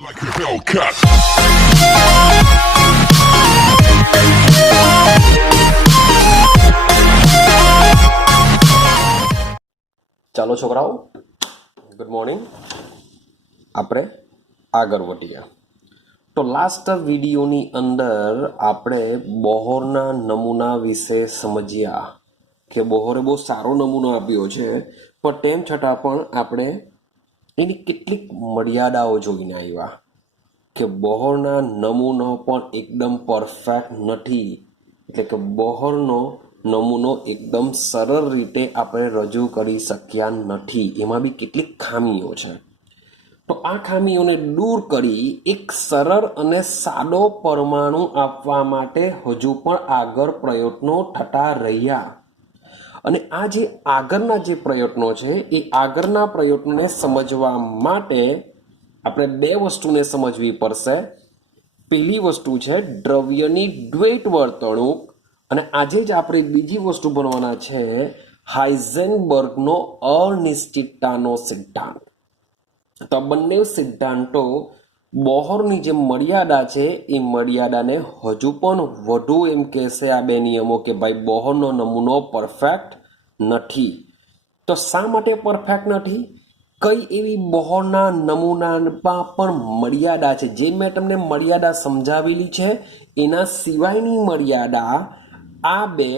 Like a Hellcat. ચાલો છોકરાઓ, good morning. આપણે આગળ વધીએ. તો લાસ્ટ વિડીયોની અંદર આપણે બોહરના નમૂના વિશે સમજ્યા કે બોહરે બહુ સારો નમૂનો આપ્યો છે, પણ તેમ છતાં પણ આપણે એની કેટલીક મર્યાદાઓ જોઈને આવ્યા કે બોહરના નમૂનો પણ એકદમ પરફેક્ટ નથી. એટલે કે બોહરનો નમૂનો એકદમ સરળ રીતે આપણે રજૂ કરી શક્યા નથી. એમાં બી કેટલીક ખામીઓ છે. તો આ ખામીઓને દૂર કરી એક સરળ અને સાદો પરમાણુ આપવા માટે હજુ પણ આગળ પ્રયત્નો થતા રહ્યા. અને આ જે આગળના જે પ્રયત્નો છે એ આગળના પ્રયત્નોને સમજવા માટે આપણે બે વસ્તુને સમજવી પડશે. પહેલી વસ્તુ છે દ્રવ્યની દ્વૈત વર્તણૂક, અને આજે જ આપણે બીજી વસ્તુ ભણવાના છે હાઇઝેનબર્ગનો અનિશ્ચિતતાનો સિદ્ધાંત. તો આ બંને સિદ્ધાંતો બોહરની જે મર્યાદા છે એ મર્યાદાને હજુ પણ વધુ એમ કહેશે આ બે નિયમો કે ભાઈ બોહરનો નમૂનો પરફેક્ટ નથી. તો શા માટે પરફેક્ટ નથી? કઈ એવી બોહરના નમૂનામાં પણ મર્યાદા છે? જે મેં તમને મર્યાદા સમજાવેલી છે એના સિવાયની મર્યાદા આ બે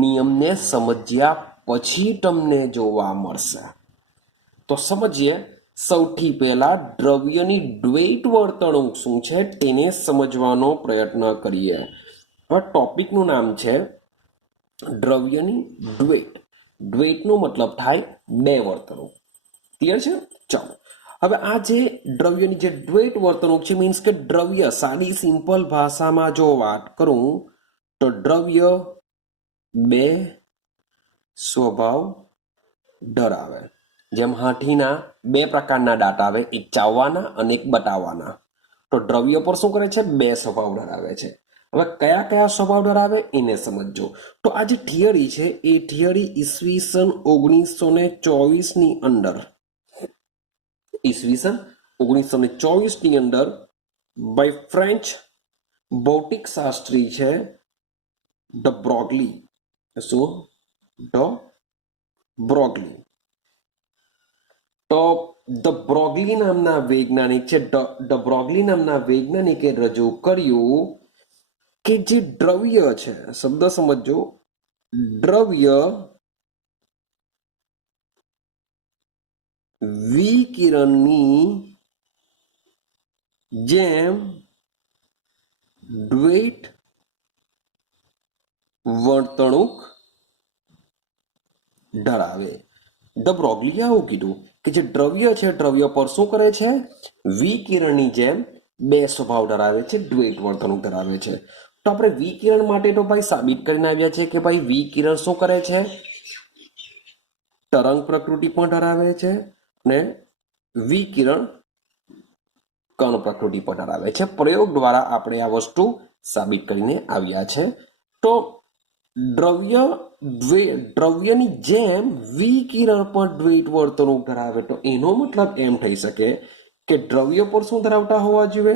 નિયમને સમજ્યા પછી તમને જોવા મળશે. તો સમજીએ. સૌથી પહેલા દ્રવ્યની દ્વૈત વર્તણૂક શું છે તેને સમજવાનો પ્રયત્ન કરીએ. હવે ટોપિકનું નામ છે દ્રવ્યની દ્વૈત. દ્વૈતનો મતલબ થાય બે વર્તણૂક. ક્લિયર છે? ચાલો, હવે આ જે દ્રવ્યની જે દ્વૈત વર્તણૂક છે, મીન્સ કે દ્રવ્ય, સાદી સિમ્પલ ભાષામાં જો વાત કરું તો દ્રવ્ય બે સ્વભાવ ધરાવે. જેમ હાથીના બે પ્રકારના દાંત આવે, એક ચાવવાના અને એક બતાવવાના. તો દ્રવ્ય પર શું કરે છે? બે સ્વભાવ ધરાવે છે. હવે કયા કયા સ્વભાવ ધરાવે એને સમજો. તો આ જે થિયરી છે એ થિયરી ઈસવીસન 1924 ની અંદર બાય ફ્રેન્ચ ભૌતિક શાસ્ત્રી છે ડ બ્રોગલી. શું? ડ બ્રોગલી. તો ધ બ્રોગલી નામના વૈજ્ઞાનિક છે, ધ બ્રોગલી નામના વૈજ્ઞાનિકે રજૂ કર્યું કે જે દ્રવ્ય છે, શબ્દ સમજો, દ્રવ્ય વિકિરણની જેમ દ્વૈત વર્તણૂક ધરાવે. ધ બ્રોગલીએ આવું કીધું કે જે દ્રવ્ય છે, દ્રવ્ય પર શું કરે છે? વિકિરણની જેમ બે સ્વભાવ ધરાવે છે, દ્વૈત વર્તણૂક ધરાવે છે. તો આપણે વિકિરણ માટે તો ભાઈ સાબિત કરીને આવ્યા છે કે ભાઈ વિકિરણ શું કરે છે? તરંગ પ્રકૃતિ પણ ધરાવે છે અને વિકિરણ કણ પ્રકૃતિ પણ ધરાવે છે. પ્રયોગ દ્વારા આપણે આ વસ્તુ સાબિત કરીને આવ્યા છે. તો દ્રવ્યની જેમ વિકિરણ પણ દ્વૈત વર્તણૂક ધરાવે. તો એનો મતલબ એમ થઈ શકે કે દ્રવ્ય પર શું ધરાવતા હોવા જોઈએ?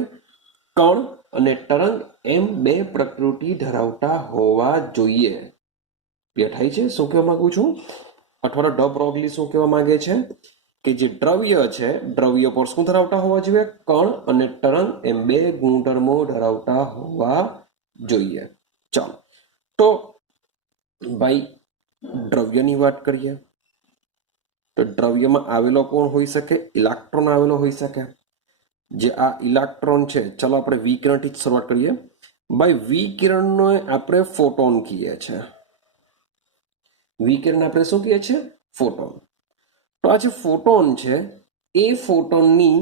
કણ અને તરંગ એમ બે પ્રકૃતિ ધરાવતા હોવા જોઈએ. ક્લિયર થાય છે શું કહેવા માંગુ છું? અથવા ડ બ્રોગલી શું કહેવા માંગે છે કે જે દ્રવ્ય છે, દ્રવ્ય પર શું ધરાવતા હોવા જોઈએ? કણ અને તરંગ એમ બે ગુણધર્મો ધરાવતા હોવા જોઈએ. ચાલો, તો ભાઈ દ્રવ્યની વાત કરીએ તો દ્રવ્યમાં આવેલો કોણ હોઈ શકે? ઇલેક્ટ્રોન આવેલો હોઈ શકે. જે આ ઇલેક્ટ્રોન છે, ચલો આપણે વિકિરણથી જ શરૂઆત કરીએ. ભાઈ વિકિરણને આપણે ફોટોન કહીએ છીએ. વિકિરણ આપણે શું કહીએ છીએ? ફોટોન. તો આ જે ફોટોન છે એ ફોટોનની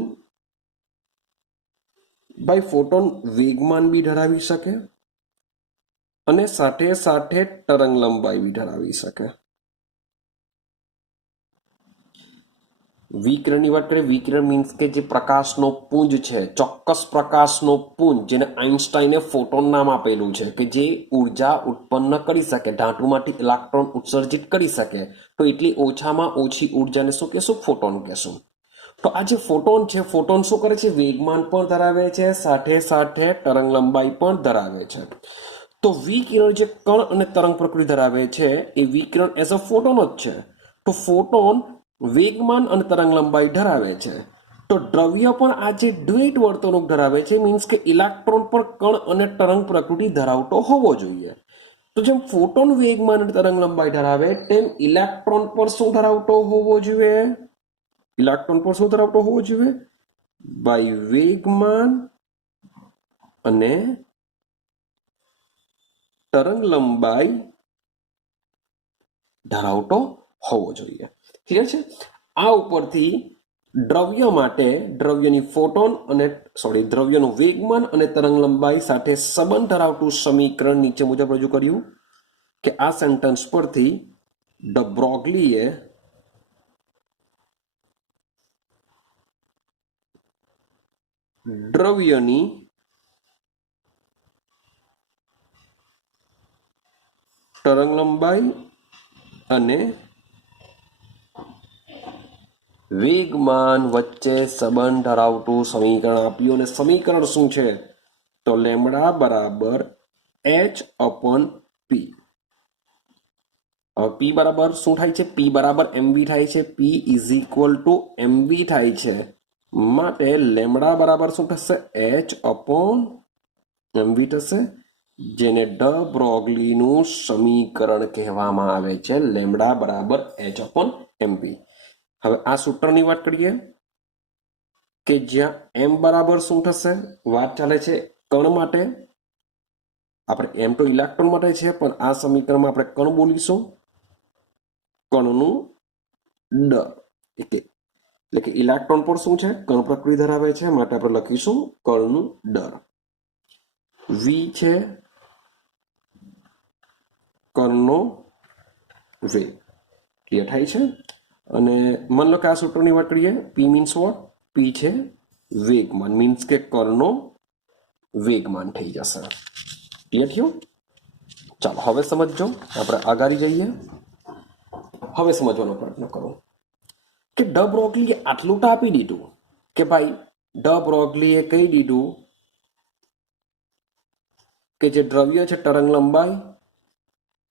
ભાઈ ફોટોન વેગમાન બી ધરાવી શકે અને સાથે સાથે તરંગ લંબાઈ બી ધરાવી શકે. વિકિરણની વાત કરીએ, વિકિરણ મીન્સ કે જે પ્રકાશનો પુંજ છે, ચોક્કસ પ્રકાશનો પુંજ, જેને આઇન્સ્ટાઈને ફોટોન નામ આપેલું છે, કે જે ઉર્જા ઉત્પન્ન કરી શકે, ધાતુમાંથી ઇલેક્ટ્રોન ઉત્સર્જિત કરી શકે. તો એટલી ઓછામાં ઓછી ઉર્જાને શું કહેશું? ફોટોન કહેશું. તો આ જે ફોટોન છે, ફોટોન શું કરે છે? વેગમાન પણ ધરાવે છે, સાથે સાથે તરંગ લંબાઈ પણ ધરાવે છે. તો વિકિરણ જે કણ અને તરંગ પ્રકૃતિ ધરાવે છે એ વિકિરણ એઝ અ ફોટોન જ છે. તો ફોટોન વેગમાન અને તરંગ લંબાઈ ધરાવે છે. તો દ્રવ્ય પણ આ જે દ્વૈત વર્તણૂક ધરાવે છે, મીન્સ કે ઇલેક્ટ્રોન પણ કણ અને તરંગ પ્રકૃતિ ધરાવતો હોવો જોઈએ. તો જેમ ફોટોન વેગમાન અને તરંગ લંબાઈ ધરાવે તેમ ઇલેક્ટ્રોન પર શું ધરાવતો હોવો જોઈએ? ઇલેક્ટ્રોન પર શું ધરાવતો હોવો જોઈએ? ભાઈ વેગમાન અને તરંગ લંબાઈ ધરાવતો હોવો જોઈએ. ક્લિયર છે? આ ઉપરથી દ્રવ્ય માટે દ્રવ્યની ફોટોન અને દ્રવ્યનું વેગમાન અને તરંગ લંબાઈ સાથે સંબંધ ધરાવતું સમીકરણ નીચે મુજબ રજૂ કર્યું કે આ સેન્ટેન્સ પરથી ડ બ્રોગલીએ દ્રવ્યની તરંગ લંબાઈ અને વેગમાન વચ્ચે સંબંધ ધરાવતું સમીકરણ આપ્યું. અને સમીકરણ શું છે? તો લેમ્ડા બરાબર h/p. પી બરાબર શું થાય છે? પી બરાબર mv થાય છે. પી ઇઝ ઇક્વલ ટુ mv થાય છે. માટે લેમ્ડા બરાબર શું થશે? h/mv થશે, જેને ડ બ્રોગલીનું સમીકરણ કહેવામાં આવે છે. લેમ્ડા બરાબર h/mv. હવે આ સૂત્રની વાત કરીએ કે જ્યાં m બરાબર શું થશે? વાત ચાલે છે કણ માટે. આપણે m તો ઇલેક્ટ્રોન માટે છે, પણ આ સમીકરણમાં આપણે કણ બોલીશું. કણનું ડ એટલે કે ઇલેક્ટ્રોન પર શું છે? કણ પ્રકૃતિ ધરાવે છે, માટે આપણે લખીશું કણનું દર. v છે કણનો વેગ. ક્લિયર થાય છે? અને માની લો કે આ સૂત્રની વાત કરીએ, પી મીન્સ વોટ? પી છે વેગમાન, મીન્સ કે કણનો વેગમાન થઈ જશે. ક્લિયર થયું? ચાલો હવે સમજો. આપણે આગળ જઈએ. હવે સમજવાનો પ્રયત્ન કરો કે ડ બ્રોગલીએ આટલું તો આપી દીધું કે ભાઈ ડ બ્રોગલીએ કહી દીધું કે જે દ્રવ્ય છે તરંગ લંબાઈ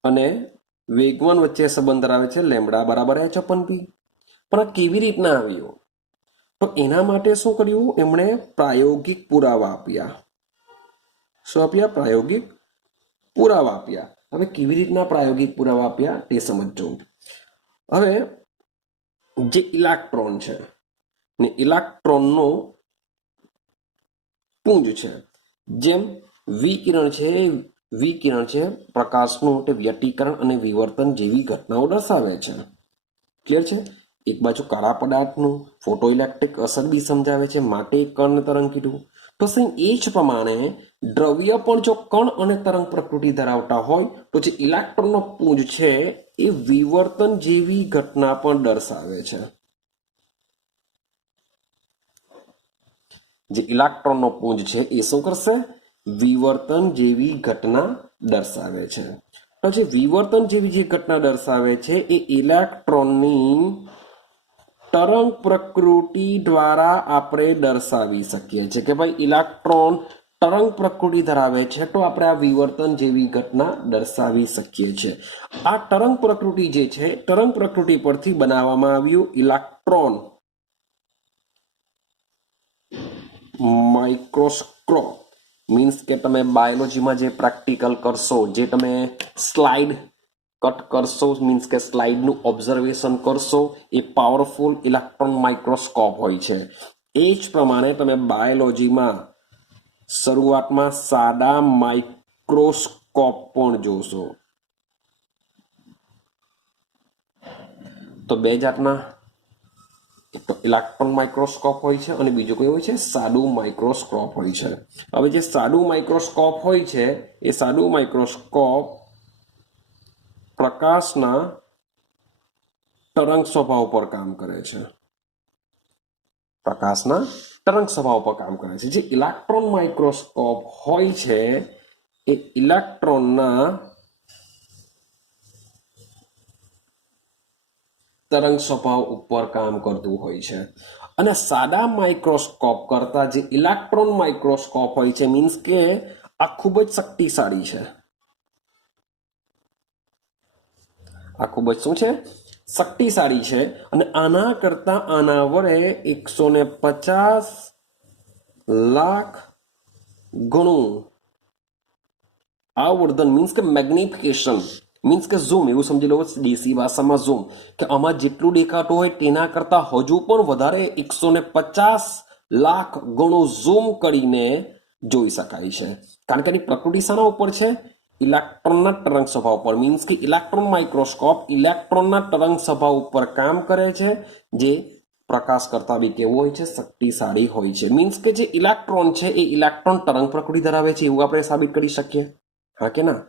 અને વેગમાન વચ્ચે સંબંધ ધરાવે છે લેમ્ડા બરાબર h/p. પણ આ કેવી રીતના આવ્યું? તો એના માટે શું કર્યું? એમણે પ્રાયોગિક પુરાવા આપ્યા. શું આપ્યા? પ્રાયોગિક પુરાવા આપ્યા. હવે કેવી રીતના પ્રાયોગિક પુરાવા આપ્યા તે સમજો. હવે જે ઇલેક્ટ્રોન છે ને ઇલેક્ટ્રોનનો પુંજ છે, જેમ વિકિરણ છે પ્રકાશનું, તે વ્યતિકરણ અને વિવર્તન જેવી ઘટનાઓ દર્શાવે છે. ક્લિયર છે? એક બાજુ કાળા પદાર્થનું ફોટો ઇલેક્ટ્રિક અસર બી સમજાવે છે, માટે કણ તરંગ કીધું. તો સેમ એ જ પ્રમાણે દ્રવ્ય પણ જો કણ અને તરંગ પ્રકૃતિ ધરાવતા હોય તો જે ઇલેક્ટ્રોનનો પુંજ છે એ વિવર્તન જેવી ઘટના પણ દર્શાવે છે. જે ઇલેક્ટ્રોનનો પુંજ છે એ શું કરશે? વિવર્તન જેવી ઘટના દર્શાવે છે. તો જે વિવર્તન જેવી જે ઘટના દર્શાવે છે એ ઇલેક્ટ્રોનની તરંગ પ્રકૃતિ દ્વારા આપણે દર્શાવી શકીએ છીએ કે ભાઈ ઇલેક્ટ્રોન તરંગ પ્રકૃતિ ધરાવે છે, તો આપણે આ વિવર્તન જેવી ઘટના દર્શાવી શકીએ છીએ. આ તરંગ પ્રકૃતિ જે છે, તરંગ પ્રકૃતિ પરથી બનાવવામાં આવ્યું ઇલેક્ટ્રોન માઇક્રોસ્કોપ. મીન્સ કે તમે બાયોલોજીમાં જે પ્રેક્ટિકલ કરશો, જે તમે સ્લાઇડ કટ કરશો, મીન્સ કે સ્લાઇડનું ઓબ્ઝર્વેશન કરશો, એ પાવરફુલ ઇલેક્ટ્રોન માઇક્રોસ્કોપ હોય છે. એ જ પ્રમાણે તમે બાયોલોજીમાં શરૂઆતમાં સાદા માઇક્રોસ્કોપ પણ જોશો. તો બે જાતના, એક તો ઇલેક્ટ્રોન માઇક્રોસ્કોપ હોય છે અને બીજું કયું હોય છે? સાદું માઇક્રોસ્કોપ હોય છે. હવે જે સાદું માઇક્રોસ્કોપ હોય છે એ સાદું માઇક્રોસ્કોપ પ્રકાશના તરંગ સ્વભાવ પર કામ કરે છે. પ્રકાશના તરંગ સ્વભાવ પર કામ કરે છે. જે ઇલેક્ટ્રોન માઇક્રોસ્કોપ હોય છે એ ઇલેક્ટ્રોનના તરંગ સ્વભાવ ઉપર કામ કરતું હોય છે. અને સાદા માઇક્રોસ્કોપ કરતા જે ઇલેક્ટ્રોન માઇક્રોસ્કોપ હોય છે, મીન્સ કે આ ખૂબ જ શક્તિશાળી છે. આ ખૂબ જ શું છે? શક્તિશાળી છે. અને આના કરતા આના વડે 150 લાખ ગણું આવર્ધન, મીન્સ કે મેગ્નિફિકેશન, મીન્સ કે ઝૂમ, એવું સમજી લો દેશી ભાષામાં ઝૂમ, કે આમાં જેટલું દેખાતું હોય તેના કરતા હજુ પણ વધારે 150 લાખ ગણું ઝૂમ કરીને જોઈ શકાય છે. કારણ કે એની પ્રકૃતિ શાના ઉપર છે? ઇલેક્ટ્રોનના તરંગ સ્વભાવ પર. મીન્સ કે ઇલેક્ટ્રોન માઇક્રોસ્કોપ ઇલેક્ટ્રોનના તરંગ સ્વભાવ ઉપર કામ કરે છે, જે પ્રકાશ કરતા બી કેવો હોય છે? શક્તિશાળી હોય છે. મીન્સ કે જે ઇલેક્ટ્રોન છે એ ઇલેક્ટ્રોન તરંગ પ્રકૃતિ ધરાવે છે, એવું આપણે સાબિત કરી શકીએ, હા કે ના?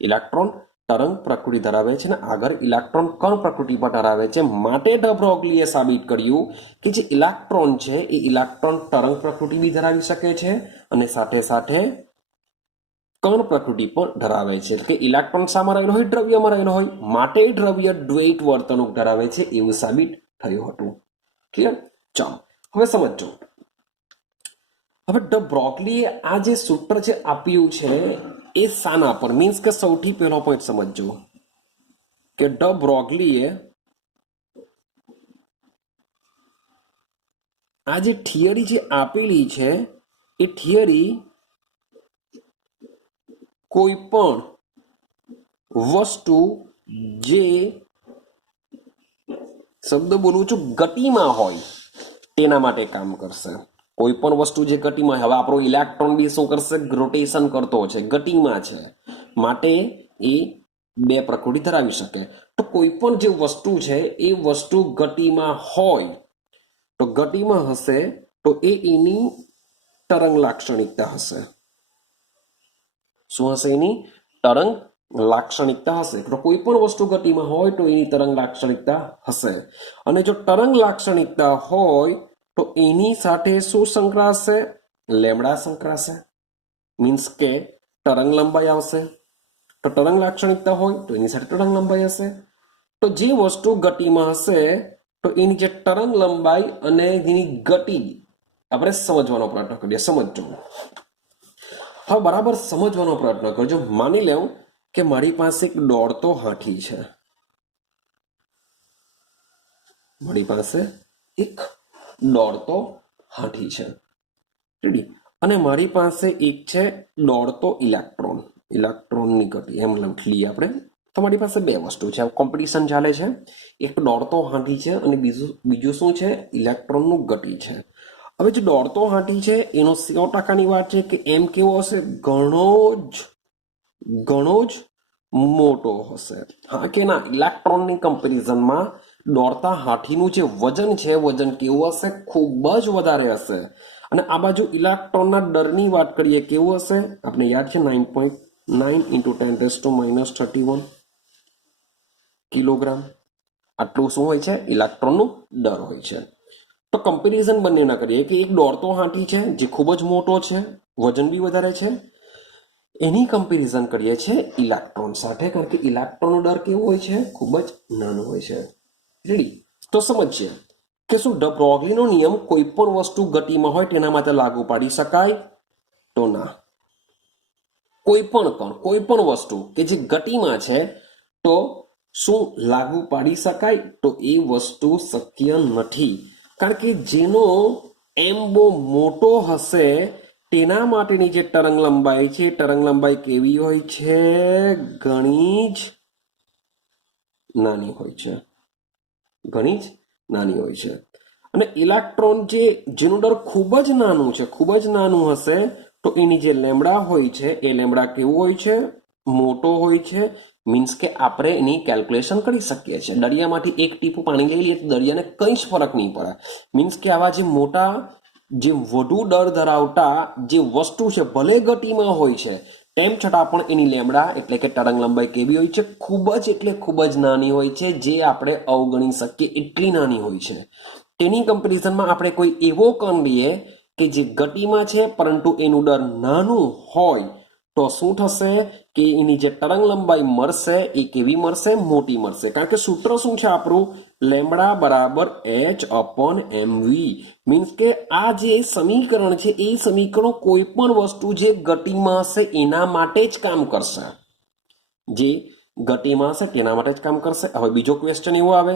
ઇલેક્ટ્રોન તરંગ પ્રકૃતિ ધરાવે છે ને આગળ ઇલેક્ટ્રોન કણ પ્રકૃતિ પણ ધરાવે છે. માટે ડ બ્રોગલીએ સાબિત કર્યું કે જે ઇલેક્ટ્રોન છે એ ઇલેક્ટ્રોન તરંગ પ્રકૃતિ બી ધરાવી શકે છે અને સાથે સાથે કણ પ્રકૃતિ પણ ધરાવે છે. એટલે કે ઇલેક્ટ્રોન શામાં રહેલો હોય? દ્રવ્યમાં રહેલો હોય. માટે દ્રવ્ય દ્વૈત વર્તણૂક ધરાવે છે, એવું સાબિત થયું હતું. ક્લિયર? ચાલો હવે સમજો. હવે ડ બ્રોગલીએ આ જે સૂત્ર જે આપ્યું છે એ શાના પર? મીન્સ કે સૌથી પહેલો પોઈન્ટ સમજજો કે ડ બ્રોગલીએ આ જે થિયરી જે આપેલી છે એ થિયરી કોઈ પણ વસ્તુ જે શબ્દ બોલું છું ગતિમાં હોય તેના માટે કામ કરશે. કોઈ પણ વસ્તુ જે ગતિમાં, હવે આપણો ઇલેક્ટ્રોન બી શું કરશે? રોટેશન કરતો છે, ગતિમાં છે, માટે એ બે પ્રકૃતિ ધરાવી શકે. તો કોઈ પણ જે વસ્તુ છે એ વસ્તુ ગતિમાં હોય તો ગતિમાં હશે તો એ એની તરંગ લાક્ષણિકતા હશે. શું હશે? એની તરંગ લાક્ષણિકતા હશે. તો કોઈ પણ વસ્તુ ગતિમાં હોય તો એની તરંગ લાક્ષણિકતા હશે. અને જો તરંગ લાક્ષણિકતા હોય તો એની સાથે શું સંકળાશે? લેમડા સંકળાશે. મીન્સ કે તરંગ લંબાઈ આવશે. તો તરંગ લાક્ષણિકતા હોય તો એની સાથે તરંગ લંબાઈ હશે. તો જે વસ્તુ ગતિમાં હશે તો એની જે તરંગ લંબાઈ અને એની ગતિ આપણે સમજવાનો પ્રયત્ન કરીએ. સમજો, હવે બરાબર સમજવાનો પ્રયત્ન કરજો. માની લેવું કે મારી પાસે એક દોડતો હાથી છે. મારી પાસે એક દોડતો હાથી છે, રેડી? અને મારી પાસે એક છે દોડતો ઇલેક્ટ્રોન. ઇલેક્ટ્રોનની ગતિ એમ લઈએ આપણે. તો મારી પાસે બે વસ્તુ છે, કોમ્પિટિશન ચાલે છે. એક દોડતો હાથી છે અને બીજું શું છે? ઇલેક્ટ્રોનનું ગતિ છે. હવે જે દોડતો હાથી છે એનો 100%ની વાત છે કે એમ કેવો હશે? ઘણો જ મોટો હશે, હા કે ના? ઇલેક્ટ્રોનની કમ્પેરિઝનમાં દોડતા હાથીનું જે વજન છે, વજન કેવું હશે? ખૂબ જ વધારે હશે. અને આ બાજુ ઇલેક્ટ્રોનના દરની વાત કરીએ, કેવું હશે? આપણે યાદ છે 9.9 × 10⁻31 કિલોગ્રામ. આટલું શું હોય છે? ઇલેક્ટ્રોનનું દર હોય છે. તો કમ્પેરિઝન બંનેના કરીએ કે એક દોડતો હાથી છે જે ખૂબ જ મોટો છે, વજન બી વધારે છે, એની કમ્પેરિઝન કરીએ છીએ ઇલેક્ટ્રોન સાથે, કારણ કે ઇલેક્ટ્રોનનો દર કેવો હોય છે? ખૂબ જ નાનો હોય છે. રેડી? તો સમજીએ કે શું ડ બ્રોગલીનો નિયમ કોઈ પણ વસ્તુ ગતિમાં હોય તેના માટે લાગુ પાડી શકાય? તો ના. કોઈ પણ કણ, કોઈ પણ વસ્તુ કે જે ગતિમાં છે તો શું લાગુ પાડી શકાય? તો એ વસ્તુ શક્ય નથી. કારણ કે જેનો એમ બહુ મોટો હશે તેના માટેની જે તરંગ લંબાઈ છે, તરંગ લંબાઈ કેવી હોય છે? ઘણી જ નાની હોય છે. ઘણી જ નાની હોય છે. અને ઇલેક્ટ્રોન જેનું દર ખૂબ જ નાનું છે, ખૂબ જ નાનું હશે તો એની જે લેમડા હોય છે એ લેમડા કેવું હોય છે? મોટો હોય છે. મીન્સ કે આપણે એની કેલ્ક્યુલેશન કરી શકીએ છીએ. દરિયામાંથી એક ટીપું પાણી લઈ લઈએ તો દરિયાને કંઈ જ ફરક નહીં પડે. મીન્સ કે આવા જે મોટા, જે વધુ દર ધરાવતા જે વસ્તુ છે, ભલે ગતિમાં હોય છે તેમ છતાં પણ એની લેમડા એટલે કે તરંગ લંબાઈ કેવી હોય છે? ખૂબ જ એટલે ખૂબ જ નાની હોય છે, જે આપણે અવગણી શકીએ એટલી નાની હોય છે. તેની કમ્પેરિઝનમાં આપણે કોઈ એવો કણ લઈએ કે જે ગતિમાં છે પરંતુ એનું દર નાનું હોય તો શું થશે કે એની જે તરંગ લંબાઈ મળશે એ કેવી મળશે? મોટી મળશે. કારણ કે સૂત્ર શું છે આપણું? લેમ્બડા બરાબર h/mv. મીન્સ કે આ જે સમીકરણ છે એ સમીકરણ કોઈ પણ વસ્તુ જે ગતિમાં હશે એના માટે જ કામ કરશે. જે ગતિમાં હશે તેના માટે જ કામ કરશે. હવે બીજો ક્વેશ્ચન એવો આવે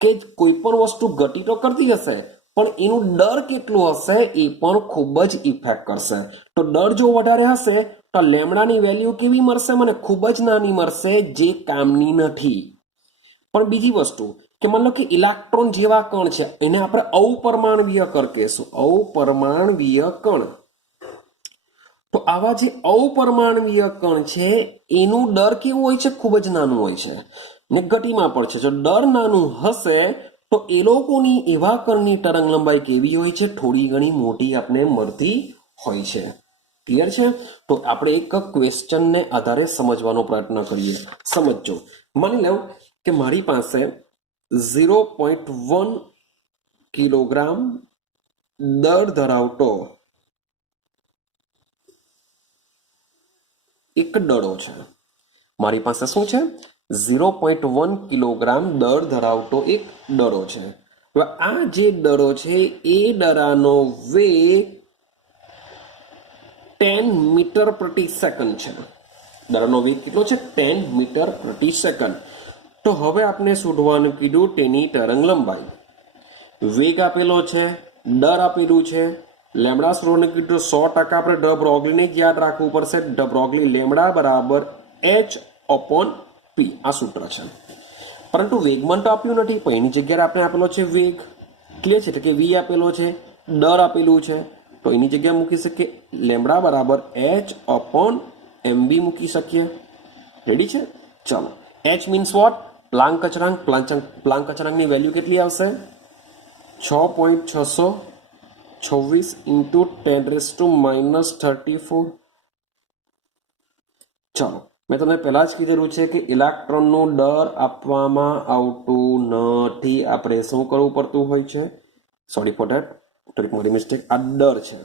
કે કોઈ પણ વસ્તુ ગતિ તો કરતી હશે પણ એનું દર કેટલું હશે એ પણ ખૂબ જ ઇફેક્ટ કરશે. તો દર જો વધારે હશે તો લેમ્બડાની વેલ્યુ કેવી મળશે? મને ખૂબ જ નાની મળશે, જે કામની નથી. પણ બીજી વસ્તુ કે માની લો કે ઇલેક્ટ્રોન જેવા કણ છે એને આપણે અપરમાણવીય કણ કહેશું. અપરમાણવીય કણ. તો આવા જે અપરમાણવીય કણ છે એનું દર કેવું હોય છે? ખૂબ જ નાનું હોય છે ને ગતિમાં પણ છે. જો દર નાનું હશે તો એ લોકોની એવા કણની તરંગ લંબાઈ કેવી હોય છે? થોડી ઘણી મોટી આપણે મળતી હોય છે. ક્લિયર છે? તો આપણે એક ક્વેશ્ચનને આધારે સમજવાનો પ્રયત્ન કરીએ. સમજો, માની લો કે મારી પાસે 0.1 કિલોગ્રામ દર ધરાવતો એક દડો છે. મારી પાસે શું છે? 0.1 કિલોગ્રામ દર ધરાવતો એક દડો છે. હવે આ જે દડો છે એ દડાનો વેગ 10 મીટર પ્રતિ સેકન્ડ છે. દડાનો વેગ કેટલો છે? 10 મીટર પ્રતિ સેકન્ડ. તો હવે આપણે શોધવાનું કીધું તેની તરંગ લંબાઈ. વેગ આપેલો છે, દર આપેલું છે, લેમ્બડા સ્લોને કીધું 100% આપણે ડ બ્રોગલીને જ યાદ રાખવું પડશે. ડ બ્રોગલી લેમ્બડા બરાબર h/p. આ સૂત્ર છે. પરંતુ વેગમાન તો આપ્યું નથી, પણ એની જગ્યાએ આપણે આપેલો છે વેગ. ક્લિયર છે? એટલે કે v આપેલો છે, દર આપેલું છે, તો એની જગ્યાએ મૂકી શકીએ લેમ્બડા બરાબર h/mv મૂકી શકીએ. રેડી છે? ચાલો, h મીન્સ વોટ? પ્લાન્ક અચળાંક. પ્લાન્ક અચળાંકની વેલ્યુ કેટલી આવશે? 6.626 into 10⁻34. ચાલો, મેં તમને પહેલા જ કીધેલું છે કે ઇલેક્ટ્રોનનું દર આપવામાં આવતું નથી. આપણે શું કરવું પડતું હોય છે? સોરી ફોર ધેટ, થોડીક મોટી મિસ્ટેક. આ દર છે.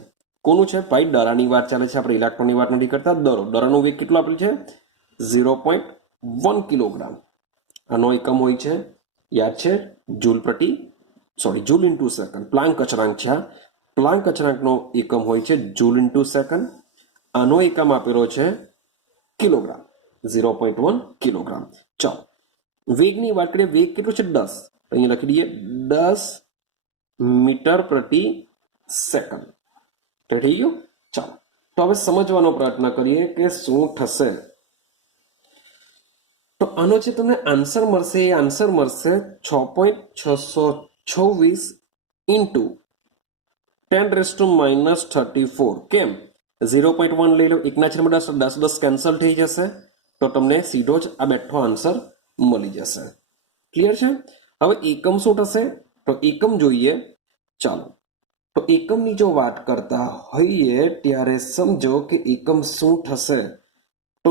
કોનું છે ભાઈ? દરાની વાત ચાલે છે. આપણે ઇલેક્ટ્રોનની વાત નથી કરતા. દરાનું વેગ કેટલું આપેલું છે? 0.1 કિલોગ્રામ. આનો એકમ હોય છે, યાદ છે, જૂલ ઇન્ટુ સેકન્ડ. પ્લાન્ક અચળાંક છે. પ્લાન્ક અચળાંકનો એકમ હોય છે જૂલ ઇન્ટુ સેકન્ડ. આનો એકમ આપેલો છે કિલોગ્રામ. 0.1 કિલોગ્રામ. ચાલો, વેગની વાત કરીએ. વેગ કેટલો છે? 10. અહીંયા લખી દઈએ 10 મીટર પ્રતિ સેકન્ડ. થઈ ગયું? ચાલો, તો હવે સમજવાનો પ્રયત્ન કરીએ કે શું થશે. તો આનો જે તમને આન્સર મળશે એ આન્સર મળશે 6.626 ઇન્ટુ 10⁻34. કેમ? 0.1 લઈ લો, 1/10, 10 કેન્સલ થઈ જશે, તો તમને સીધો જ આ બેઠો આન્સર મળી જશે. ક્લિયર છે? હવે એકમ શું થશે? તો એકમ જોઈએ. ચાલો, તો એકમની જો વાત કરતા હોઈએ ત્યારે સમજો કે એકમ શું થશે. તો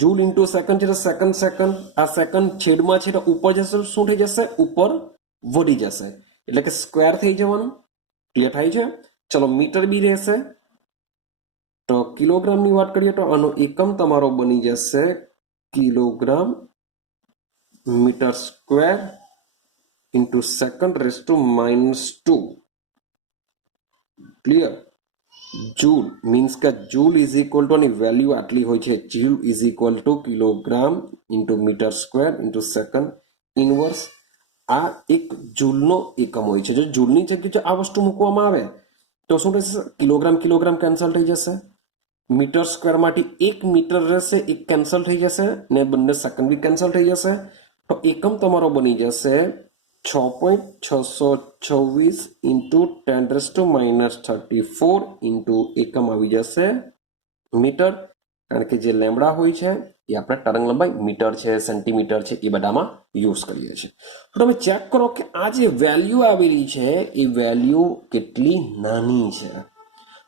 જૂલ ઇન્ટુ સેકન્ડ છે, તો સેકન્ડ. આ સેકન્ડ છેદમાં છે તો ઉપર જશે, શું થઈ જશે? ઉપર વધી જશે, એટલે કે સ્ક્વેર થઈ જવાનું. ક્લિયર થાય છે? ચલો, મીટર બી રહેશે. તો કિલોગ્રામની વાત કરીએ તો આનો એકમ તમારો બની જશે kilogram metre square into (10⁻²). Clear? Joule means કે જૂલ ઇઝ ઇક્વલ ટુ ની વેલ્યુ આટલી હોય છે. Joule is equal to kilogram into metre square into second inverse. આ એક જૂલનો એકમ હોય છે. જો જૂલની જગ્યાએ આ વસ્તુ મૂકવામાં આવે તો શું થશે? કિલોગ્રામ કેન્સલ થઈ જશે. મીટર સ્ક્વેરમાંથી 1 મીટર રહેશે, 1 કેન્સલ થઈ જશે, ને બંને સેકન્ડ બી કેન્સલ થઈ જશે. તો એકમ તમારો બની જશે 6.626 ઇન્ટુ 10⁻34 ઇન્ટુ એકમ આવી જશે મીટર. કારણ કે જે લેમ્બડા હોય છે એ આપણે તરંગ લંબાઈ મીટર છે, સેન્ટીમીટર છે, એ બધામાં યુઝ કરીએ છીએ. તો તમે ચેક કરો કે આ જે વેલ્યુ આવેલી છે એ વેલ્યુ કેટલી નાની છે.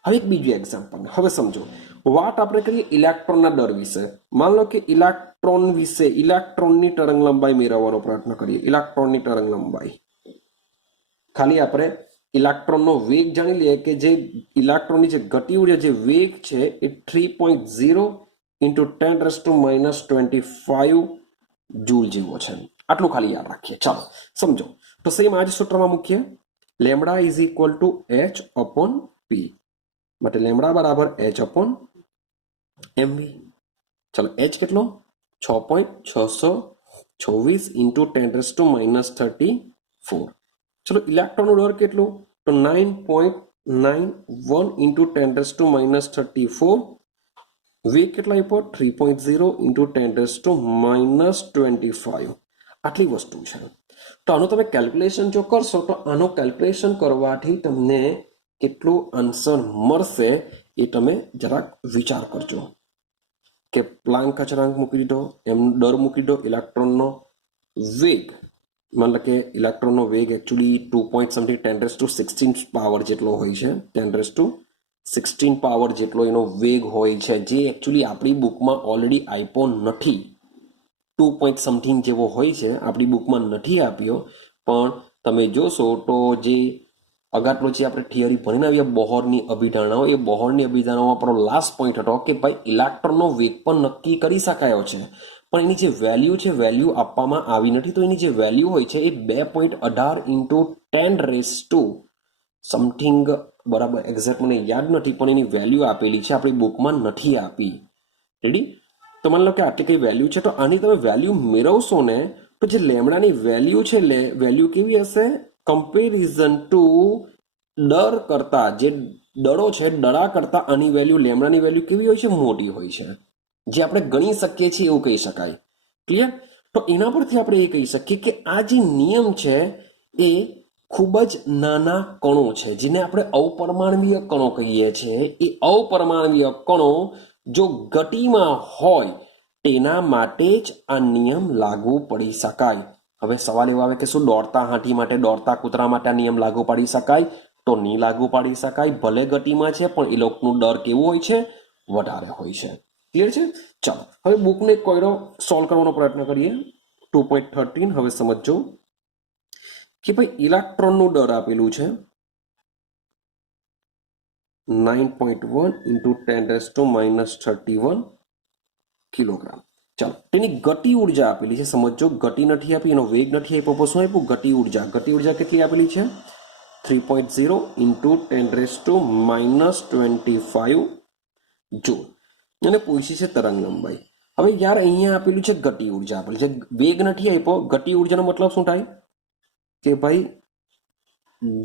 હવે એક બીજું એક્ઝામ્પલ. હવે સમજો, વાત આપણે કરીએ ઇલેક્ટ્રોનના દર વિશે. માન લો કે ઇલેક્ટ્રોનની તરંગ લંબાઈ મેળવવાનો પ્રયત્ન કરીએ. ઇલેક્ટ્રોનની તરંગ લંબાઈ ખાલી આપણે ઇલેક્ટ્રોનનો વેગ જાણી લઈએ કે જે ઇલેક્ટ્રોનની જે ગતિ ઉર્જા જે વેગ છે એ 3.0 ઇન્ટુ 10⁻⁻25 જૂલ જેવો છે. આટલું ખાલી યાદ રાખીએ. ચાલો સમજો. તો સેમ આ જ સૂત્રમાં મૂકીએ. Lambda is equal to H upon P માટે લેમડા બરાબર એચ અપોન એમવી. ચાલો એચ કેટલો 6.626 ઇન્ટુ 10⁻34. ચલો ઇલેક્ટ્રોનનું દર કેટલું તો 9.91 ઇન્ટુ 10⁻34. વેગ કેટલા આપ્યો 3.0 ઇન્ટુ 10⁻25. આટલી વસ્તુ છે. તો આનું તમે કેલ્ક્યુલેશન જો કરશો તો આનું કેલ્ક્યુલેશન કરવાથી તમને કેટલું આન્સર મળશે એ તમે જરાક વિચાર કરજો કે પ્લાન્ક અચળાંક મૂકી દીધો, એમ દર મૂકી દો, ઇલેક્ટ્રોનનો વેગ મતલબ કે ઇલેક્ટ્રોનનો વેગ એકચ્યુઅલી 2. 10⁻16 પાવર જેટલો હોય છે. 10⁻16 પાવર જેટલો એનો વેગ હોય છે, જે એકચ્યુઅલી આપણી બુકમાં ઓલરેડી આપ્યો નથી. 2. સમથિંગ જેવો હોય છે, આપણી બુકમાં નથી આપ્યો. પણ તમે જોશો તો જે અગાટલો જે આપણે થિયરી ભણીને આવ્યા બોહરની અભિધારણાઓ, એ બોહરની અભિધારણાઓમાં આપણો લાસ્ટ પોઈન્ટ હતો કે ભાઈ ઇલેક્ટ્રોનનો વેગ પણ નક્કી કરી શકાયો છે, પણ એની જે વેલ્યુ છે વેલ્યુ આપવામાં આવી નથી. તો એની જે વેલ્યુ હોય છે એ 2.18 ઇન્ટુ 10⁻⁻ સમથિંગ બરાબર એક્ઝેક્ટ મને યાદ નથી, પણ એની વેલ્યુ આપેલી છે, આપણી બુકમાં નથી આપી. રેડી? તો માની લો કે આટલી કઈ વેલ્યુ છે, તો આની તમે વેલ્યુ મેળવશો ને તો જે લેમડાની વેલ્યુ છે વેલ્યુ કેવી હશે કમ્પેરિઝન ટુ દર કરતા, જે દડો છે દડા કરતા આની વેલ્યુ લેમડાની વેલ્યુ કેવી હોય છે મોટી હોય છે, જે આપણે ગણી શકીએ છીએ એવું કહી શકાય. ક્લિયર? તો એના પરથી આપણે એ કહી શકીએ કે આ જે નિયમ છે એ ખૂબ જ નાના કણો છે, જેને આપણે અપરમાણવીય કણો કહીએ છીએ. એ અપરમાણવીય કણો જો ગતિમાં હોય તેના માટે જ આ નિયમ લાગુ પડી શકાય. હવે સવાલ એવો આવે કે શું દોડતા હાથી માટે, દોડતા કૂતરા માટે આ નિયમ લાગુ પાડી શકાય? તો નહીં લાગુ પાડી શકાય. ભલે ગતિમાં છે પણ એ લોકોનું દર કેવું હોય છે વધારે હોય છે. ક્લિયર છે? ચાલો હવે બુકને કોયડો સોલ્વ કરવાનો પ્રયત્ન કરીએ. 2.13 હવે સમજો કે ભાઈ ઇલેક્ટ્રોનનું દર આપેલું છે 9.1 ઇન્ટુ 10⁻31 કિલોગ્રામ. ચાલો તેની ગતિ ઉર્જા આપેલી છે. સમજો ગતિ નથી આપી, એનો વેગ નથી આપ્યો, શું આપ્યું ગતિ ઉર્જા. ગતિ ઉર્જા કેટલી આપેલી છે 3.0 ઇન્ટુ 10⁻25 જૂલ. અને પૂછી છે તરંગ લંબાઈ. હવે યાર અહીંયા આપેલું છે ગતિ ઉર્જા આપેલી છે, વેગ નથી આપ્યો. ગતિ ઉર્જાનો મતલબ શું થાય કે ભાઈ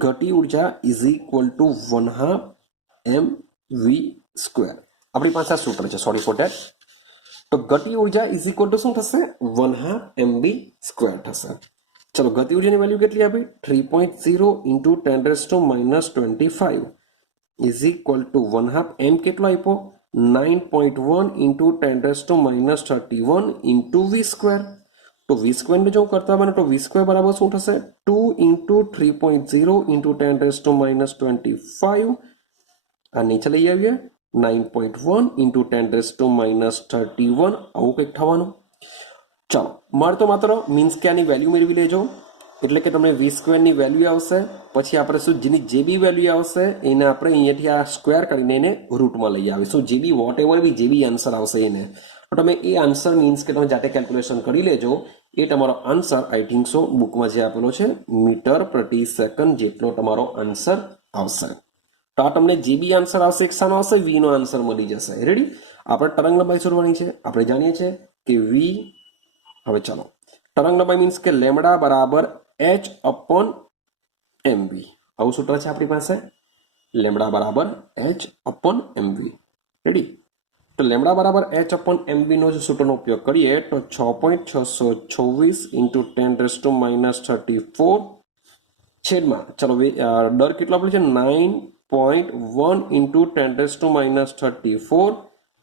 ગતિ ઉર્જા is equal two 1/2 mv square. આપણી પાસે આ સૂત્ર છે, સોરી ફોર ધેટ. તો ગતિ ઉર્જા ઇઝ ઇક્વલ ટુ શું થશે 1/2 mv સ્ક્વેર થશે. ચલો ગતિ ઉર્જાની વેલ્યુ કેટલી આપી 3.0 into 10⁻25 is equal two 1/2 m કેટલો આપ્યો 9.1 ઇન્ટુ 10⁻31 ઇન્ટુ વી સ્ક્વેર. તો વી સ્ક્વેરને જો કરતા બને તો વી સ્ક્વેર બરાબર શું થશે 2 ઇન્ટુ 3.0 ઇન્ટુ 10⁻25. આ નીચે લઈ આવીએ 9.1 ઇન્ટુ 10⁻31 આવું કંઈક થવાનું. ચાલો મારે તો માત્ર મીન્સ કે આની વેલ્યુ મેળવી લેજો, એટલે કે તમને વી સ્ક્વેરની વેલ્યુ આવશે. પછી આપણે શું જેની જે બી વેલ્યુ આવશે એને આપણે અહીંયાથી આ સ્ક્વેર કરીને એને રૂટમાં લઈ આવીશું. જે બી વોટ એવર બી જે બી આન્સર આવશે એને, તો તમે એ આન્સર મીન્સ કે તમે જાતે કેલ્ક્યુલેશન કરી લેજો. એ તમારો આન્સર આઈ થિંક સો બુકમાં જે આપેલો છે મીટર પ્રતિ સેકન્ડ જેટલો તમારો આન્સર આવશે. તો આ તમને જે બી આન્સર આવશે એક સાનો આવશે વી નો આન્સર મળી જશે. રેડી? આપણે તરંગ લંબાઈ શોધવાની છે. આપણે જાણીએ છીએ કે વી, હવે ચાલો તરંગ લંબાઈ મીન્સ કે લેમડા બરાબર એચ અપોન એમવી. આવું સૂત્ર છે આપણી પાસે, લેમડા બરાબર એચ અપોન એમવી. રેડી? તો લેમડા બરાબર એચ અપોન એમવી નો જો સૂત્રનો ઉપયોગ કરીએ તો 6.626 ઇન્ટુ 10⁻34 છેદમાં ચલો દર કેટલો આપેલો છે 9.1 ઇન્ટુ 10⁻34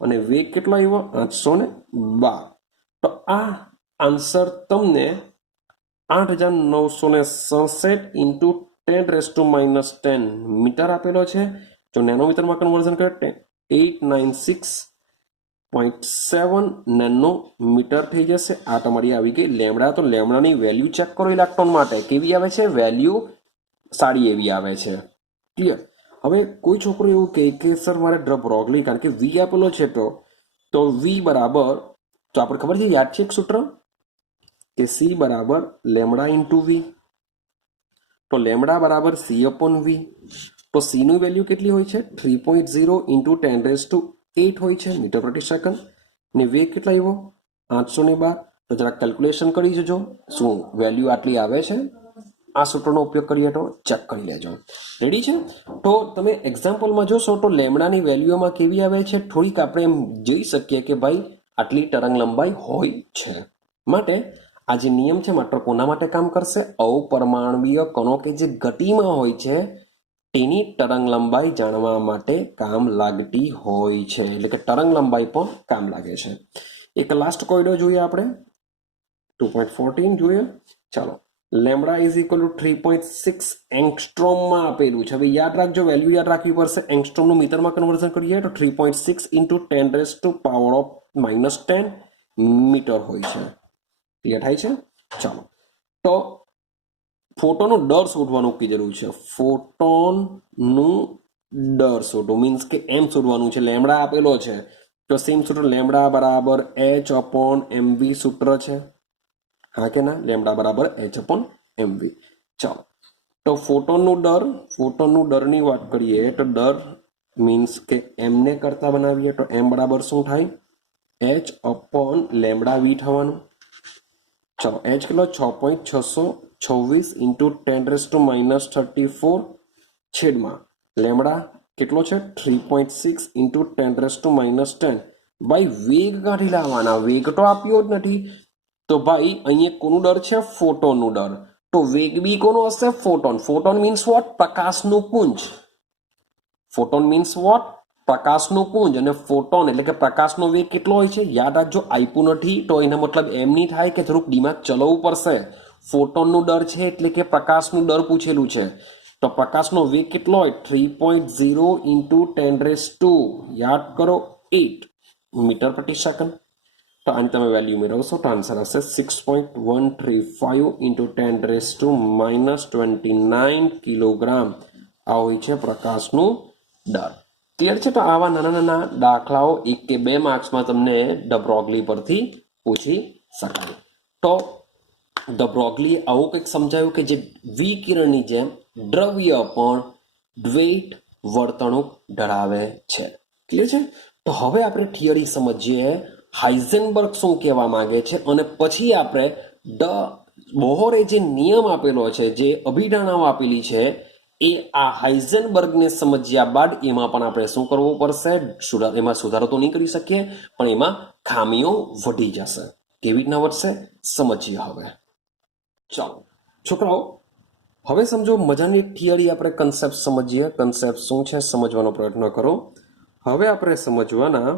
અને વેગ કેટલો આવ્યો 812. તો આ આન્સર તમને 8967 ઇન્ટુ 10⁻10 મીટર આપેલો છે. જો નેનોમીટરમાં કન્વર્ઝન કરે 896.7 નેનોમીટર થઈ જશે. આ તમારી આવી ગઈ લેમડા. તો લેમડાની વેલ્યુ ચેક કરો ઇલેક્ટ્રોન માટે કેવી આવે છે વેલ્યુ સારી એવી આવે છે. ક્લિયર? હવે કોઈ છોકરો એવું કહે કે સર મારે ડ બ્રોગલી, કારણ કે વી આપેલો છે તો વી બરાબર, તો આપણે ખબર છે, યાદ છે એક સૂત્ર કે સી બરાબર લેમડા ઇન્ટુ વી. તો લેમડા બરાબર સી અપોન વી. તો સી નું વેલ્યુ કેટલી હોય છે? 3.0 ઇન્ટુ 10⁸ હોય છે મીટર પ્રતિ સેકન્ડ. ને વેગ કેટલા આવ્યો? 812. તો જરા કેલ્ક્યુલેશન કરી જજો, શું વેલ્યુ આટલી આવે છે? આ સૂત્રનો ઉપયોગ કરીએ તો ચેક કરી લેજો. રેડી છે? તો તમે એક્ઝામ્પલમાં જોશો તો લેમડાની વેલ્યુમાં કેવી આવે છે, થોડીક આપણે એમ જોઈ શકીએ કે ભાઈ આટલી તરંગ લંબાઈ હોય છે. માટે આ જે નિયમ છે માત્ર કોના માટે કામ કરશે? અપરમાણવીય કણો કે જે ગતિમાં હોય છે તેની તરંગ લંબાઈ જાણવા માટે કામ લાગતી હોય છે. એટલે કે તરંગ લંબાઈ પણ કામ લાગે છે. એક લાસ્ટ કોયડો જોઈએ આપણે, 2.14 જોઈએ. ચાલો, લેમડા ઇઝ ઇક્વલ ટુ 3.6 એંગસ્ટ્રોમમાં આપેલું છે. હવે યાદ રાખજો, વેલ્યુ યાદ રાખવી પડશે. એંગસ્ટ્રોમનું મીટરમાં કન્વર્ઝન કરીએ તો 3.6 ઇન્ટુ 10⁻⁻10 મીટર હોય છે. ક્લિયર થાય છે? ચાલો, તો ફોટોનું દર શોધવાનું કીધેલું છે. ફોટોનનું દર શોધવું મીન્સ કે એમ શોધવાનું છે. લેમડા આપેલો છે તો સેમ સૂત્ર, લેમડા બરાબર h અપોન mv સૂત્ર છે. હા કે ના? લેમડા બરાબર h અપોન mv. ચાલો, તો ફોટોનનું દરની વાત કરીએ તો દર મીન્સ કે એમને કરતા બનાવીએ તો એમ બરાબર શું થાય? h અપોન લેમડા વી થવાનું. ચાલો, h કેટલો? 6.626 ઇન્ટુ 10⁻34 છેદમાં લેમડા કેટલો છે? 3.6 ઇન્ટુ 10⁻10. ભાઈ વેગ કાઢી લાવવાના, વેગ તો આપ્યો જ નથી. તો ભાઈ અહીંયા કોનું દર છે? ફોટોનનું દર. તો વેગ બી કોનો હશે? ફોટોન. Photon means what? પ્રકાશનું પુંજ. Photon means what? પ્રકાશનું પુંજ. અને ફોટોન એટલે કે પ્રકાશનો વેગ કેટલો હોય છે? યાદ રાખજો, આપ્યું નથી તો એનો મતલબ એમ નહીં થાય કે થોડુંક દિમાગ ચલાવવું પડશે. ફોટોનનું દર છે એટલે કે પ્રકાશનું દર પૂછેલું છે. તો પ્રકાશનો વેગ કેટલો હોય? 3.0 ઇન્ટુ 10⁻, યાદ કરો, 8 મીટર પ્રતિ સેકન્ડ. તો આની તમે વેલ્યુ મેળવશો તો આન્સર હશે 6.135 ઇન્ટુ 10⁻29 કિલોગ્રામ. આ હોય છે પ્રકાશનું દર. ક્લિયર છે? તો આવા નાના નાના દાખલાઓ 1 કે 2 માર્ક્સમાં તમને ડ બ્રોગલી પરથી પૂછી શકાય. તો ધ બ્રોગલી આવું કંઈક સમજાયું કે જે વિકિરણની જેમ દ્રવ્ય પણ દ્વૈત વર્તણૂક ધરાવે છે. ક્લિયર છે? તો હવે આપણે થિયરી સમજીએ, હાઇઝનબર્ગ શું કહેવા માંગે છે, અને પછી આપણે બોહરે જે નિયમ આપેલો છે, જે અભિધારણાઓ આપેલી છે, એ આ હાઇઝનબર્ગને સમજ્યા બાદ એમાં પણ આપણે શું કરવું પડશે? એમાં સુધારો તો નહીં કરી શકીએ, પણ એમાં ખામીઓ વધી જશે. કેવી રીતના વધશે સમજીએ હવે. ચાલો છોકરાઓ, હવે સમજો મજાની થિયરી, આપણે કન્સેપ્ટ સમજીએ. કન્સેપ્ટ શું છે સમજવાનો પ્રયત્ન કરો. હવે આપણે સમજવાના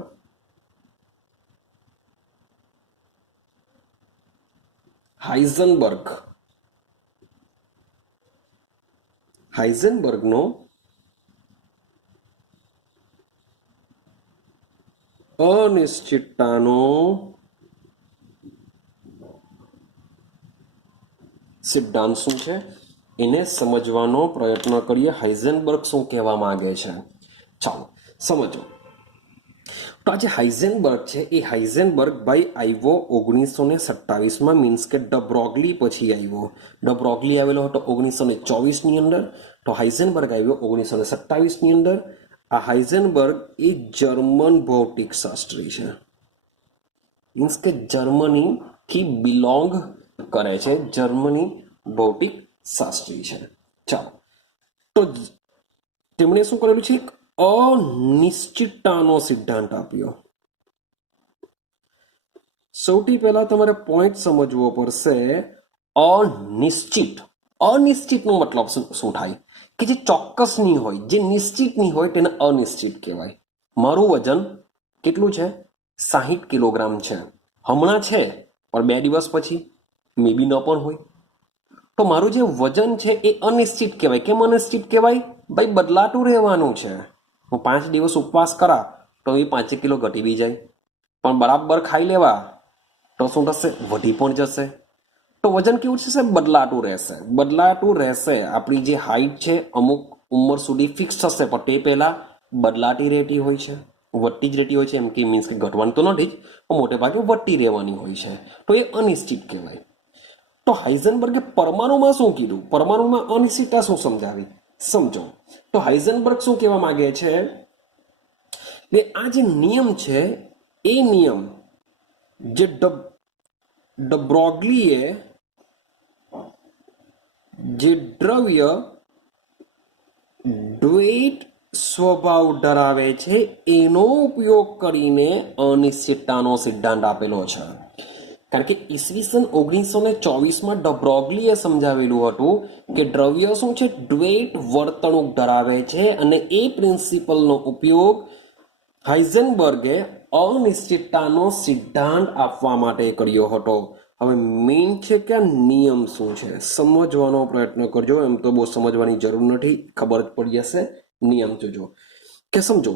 હાઇઝનબર્ગનો અનિશ્ચિતતાનો સિદ્ધાંત શું છે એને સમજવાનો પ્રયત્ન કરીએ. હાઇઝનબર્ગ શું કહેવા માંગે છે, ચાલો સમજો. તો આ જે હાઇઝનબર્ગ છે એ હાઇઝનબર્ગ ભાઈ આવ્યો 1927માં, મીન્સ કે ડ બ્રોગલી પછી આવ્યો. ડ બ્રોગલી આવેલો હતો 1924ની અંદર, તો હાઇઝનબર્ગ આવ્યો 1927ની અંદર. આ હાઇઝનબર્ગ એ જર્મન ભૌતિક શાસ્ત્રી છે, મીન્સ કે જર્મનીથી બિલોંગ કરે છે, જર્મની ભૌતિક શાસ્ત્રી છે. ચાલો, તો તેમણે શું કરેલું છે? અનિશ્ચિતતાનો સિદ્ધાંત આપ્યો. સૌથી પહેલા તમારે પોઈન્ટ સમજવો પડશે. અનિશ્ચિત, અનિશ્ચિતનો મતલબ શું થાય? કે જે ચોક્કસ નહીં હોય, જે નિશ્ચિત નહીં હોય તેને અનિશ્ચિત કહેવાય. મારું વજન કેટલું છે? 60 કિલોગ્રામ છે. હમણાં છે પણ 2 દિવસ પછી મે બી ન પણ હોય. તો મારું જે વજન છે એ અનિશ્ચિત કહેવાય. કેમ અનિશ્ચિત કહેવાય? ભાઈ બદલાતું રહેવાનું છે. હું 5 દિવસ ઉપવાસ કરા તો એ 5 કિલો ઘટી બી જાય, પણ બરાબર ખાઈ લેવા તો શું થશે? વધી પણ જશે. તો તો વજન કેવું છે સાહેબ? બદલાતું રહેશે. આપણી જે હાઈટ છે અમુક ઉંમર સુધી ફિક્સ થશે, પણ તે પહેલા બદલાતી રહેતી હોય છે, વધતી જ રહેતી હોય છે. એમ કે મીન્સ કે ઘટવાનું તો નથી જ, પણ મોટે ભાગે વધતી રહેવાની હોય છે. તો એ અનિશ્ચિત કહેવાય. તો હાઇઝનબર્ગે પરમાણુમાં શું કીધું? પરમાણુમાં અનિશ્ચિતતા શું સમજાવી? સમજો. તો હાઇઝનબર્ગ શું કહેવા માંગે છે કે આ જે નિયમ છે એ નિયમ જે ડ બ્રોગલીએ જે દ્રવ્ય દ્વૈત સ્વભાવ ધરાવે છે એનો ઉપયોગ કરીને અનિશ્ચિતતાનો સિદ્ધાંત આપેલો છે. કારણ કે ઈસવીસન 1924માં ડ બ્રોગલીએ સમજાવેલું હતું કે દ્રવ્ય શું છે? દ્વૈત વર્તણૂક ધરાવે છે, અને એ પ્રિન્સિપલનો ઉપયોગ હાઇઝનબર્ગે અનિશ્ચિતતાનો સિદ્ધાંત આપવા માટે કર્યો હતો. હવે મેઇન છે કે આ નિયમ શું છે સમજવાનો પ્રયત્ન કરજો. એમ તો બહુ સમજવાની જરૂર નથી, ખબર જ પડી જશે. નિયમ જોજો કે સમજો.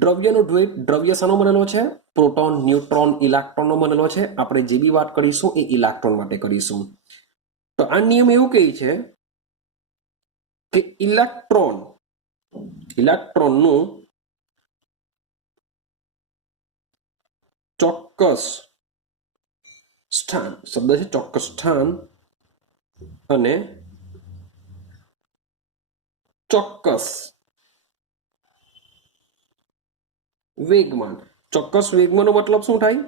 દ્રવ્ય શાનો બનેલો છે? પ્રોટોન, ન્યુટ્રોન, ઇલેક્ટ્રોનનો બનેલો છે. આપણે જે બી વાત કરીશું એ ઇલેક્ટ્રોન માટે કરીશું. તો આ નિયમ એવું કહે છે કે ઇલેક્ટ્રોનનું ચોક્કસ સ્થાન, શબ્દ છે ચોક્કસ સ્થાન, અને ચોક્કસ વેગમાન. ચોક્કસ વેગમાનનો મતલબ શું થાય?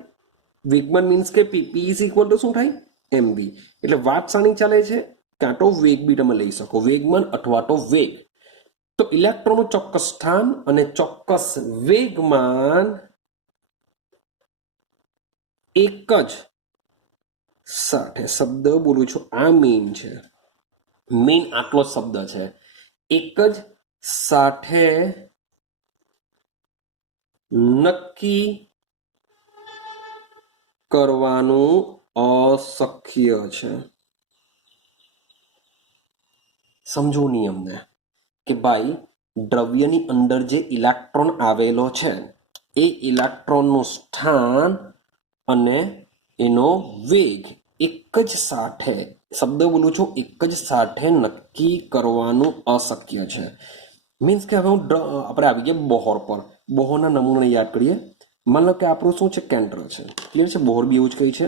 વેગમાન મીન્સ કે પી ઇઝ ઇક્વલ ટુ શું થાય? એમવી. એટલે વાત શાની ચાલે છે? કાં તો વેગ બી તમે લઈ શકો, વેગમાન અથવા તો વેગ. તો ઇલેક્ટ્રોનનું ચોક્કસ સ્થાન અને ચોક્કસ વેગમાન એક જ સાથે, શબ્દ બોલું છું આ મેઇન છે, મેઇન આટલો શબ્દ છે, એક જ સાથે નક્કી કરવાનું અશક્ય છે. સમજો નિયમને કે ભાઈ દ્રવ્યની અંદર જે ઇલેક્ટ્રોન આવેલો છે એ ઇલેક્ટ્રોનનું સ્થાન અને એનો વેગ એક જ સાથે, શબ્દ બોલું છું, એક જ સાથે નક્કી કરવાનું અશક્ય છે. મીન્સ કે હવે આપણે આવી ગયા બોહર પર. બોહરના નમૂનાને યાદ કરીએ. માની લો કે આપણું શું છે? કેન્દ્ર છે. ક્લિયર છે? બોહર બી એવું જ કહી છે.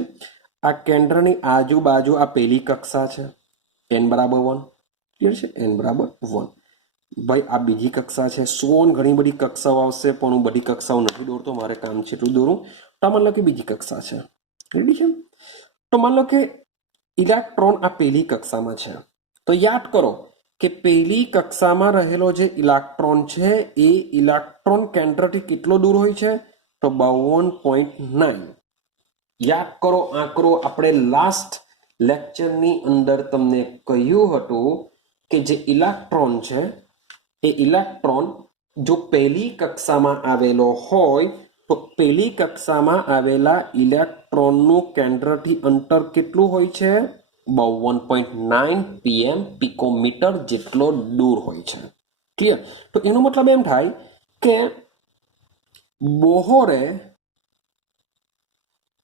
આ કેન્દ્રની આજુબાજુ આ પહેલી કક્ષા છે, n બરાબર 1. ક્લિયર છે? n બરાબર 1. ભાઈ આ બીજી કક્ષા છે. સોન ઘણી બધી કક્ષાઓ આવશે, પણ હું બધી કક્ષાઓ નથી દોરતો, મારે કામ છે એટલું દોરું. તો માની લો કે બીજી કક્ષા છે. રેડી છે? તો માની લો કે ઇલેક્ટ્રોન આ પહેલી કક્ષામાં છે. તો યાદ કરો કે પહેલી કક્ષામાં રહેલો જે ઇલેક્ટ્રોન છે એ ઇલેક્ટ્રોન કેન્દ્રથી કેટલો દૂર હોય છે? તો 52.9. યાદ કરો આંકડો, આપણે લાસ્ટ લેક્ચરની અંદર તમને કહ્યું હતું કે જે ઇલેક્ટ્રોન છે એ ઇલેક્ટ્રોન જો પહેલી કક્ષામાં આવેલો હોય તો પહેલી કક્ષામાં આવેલા ઇલેક્ટ્રોનનું કેન્દ્રથી અંતર કેટલું હોય છે? 52.9 pm પિકોમીટર જેટલો દૂર હોય છે. ક્લિયર? તો એનો મતલબ એમ થાય કે બોહરે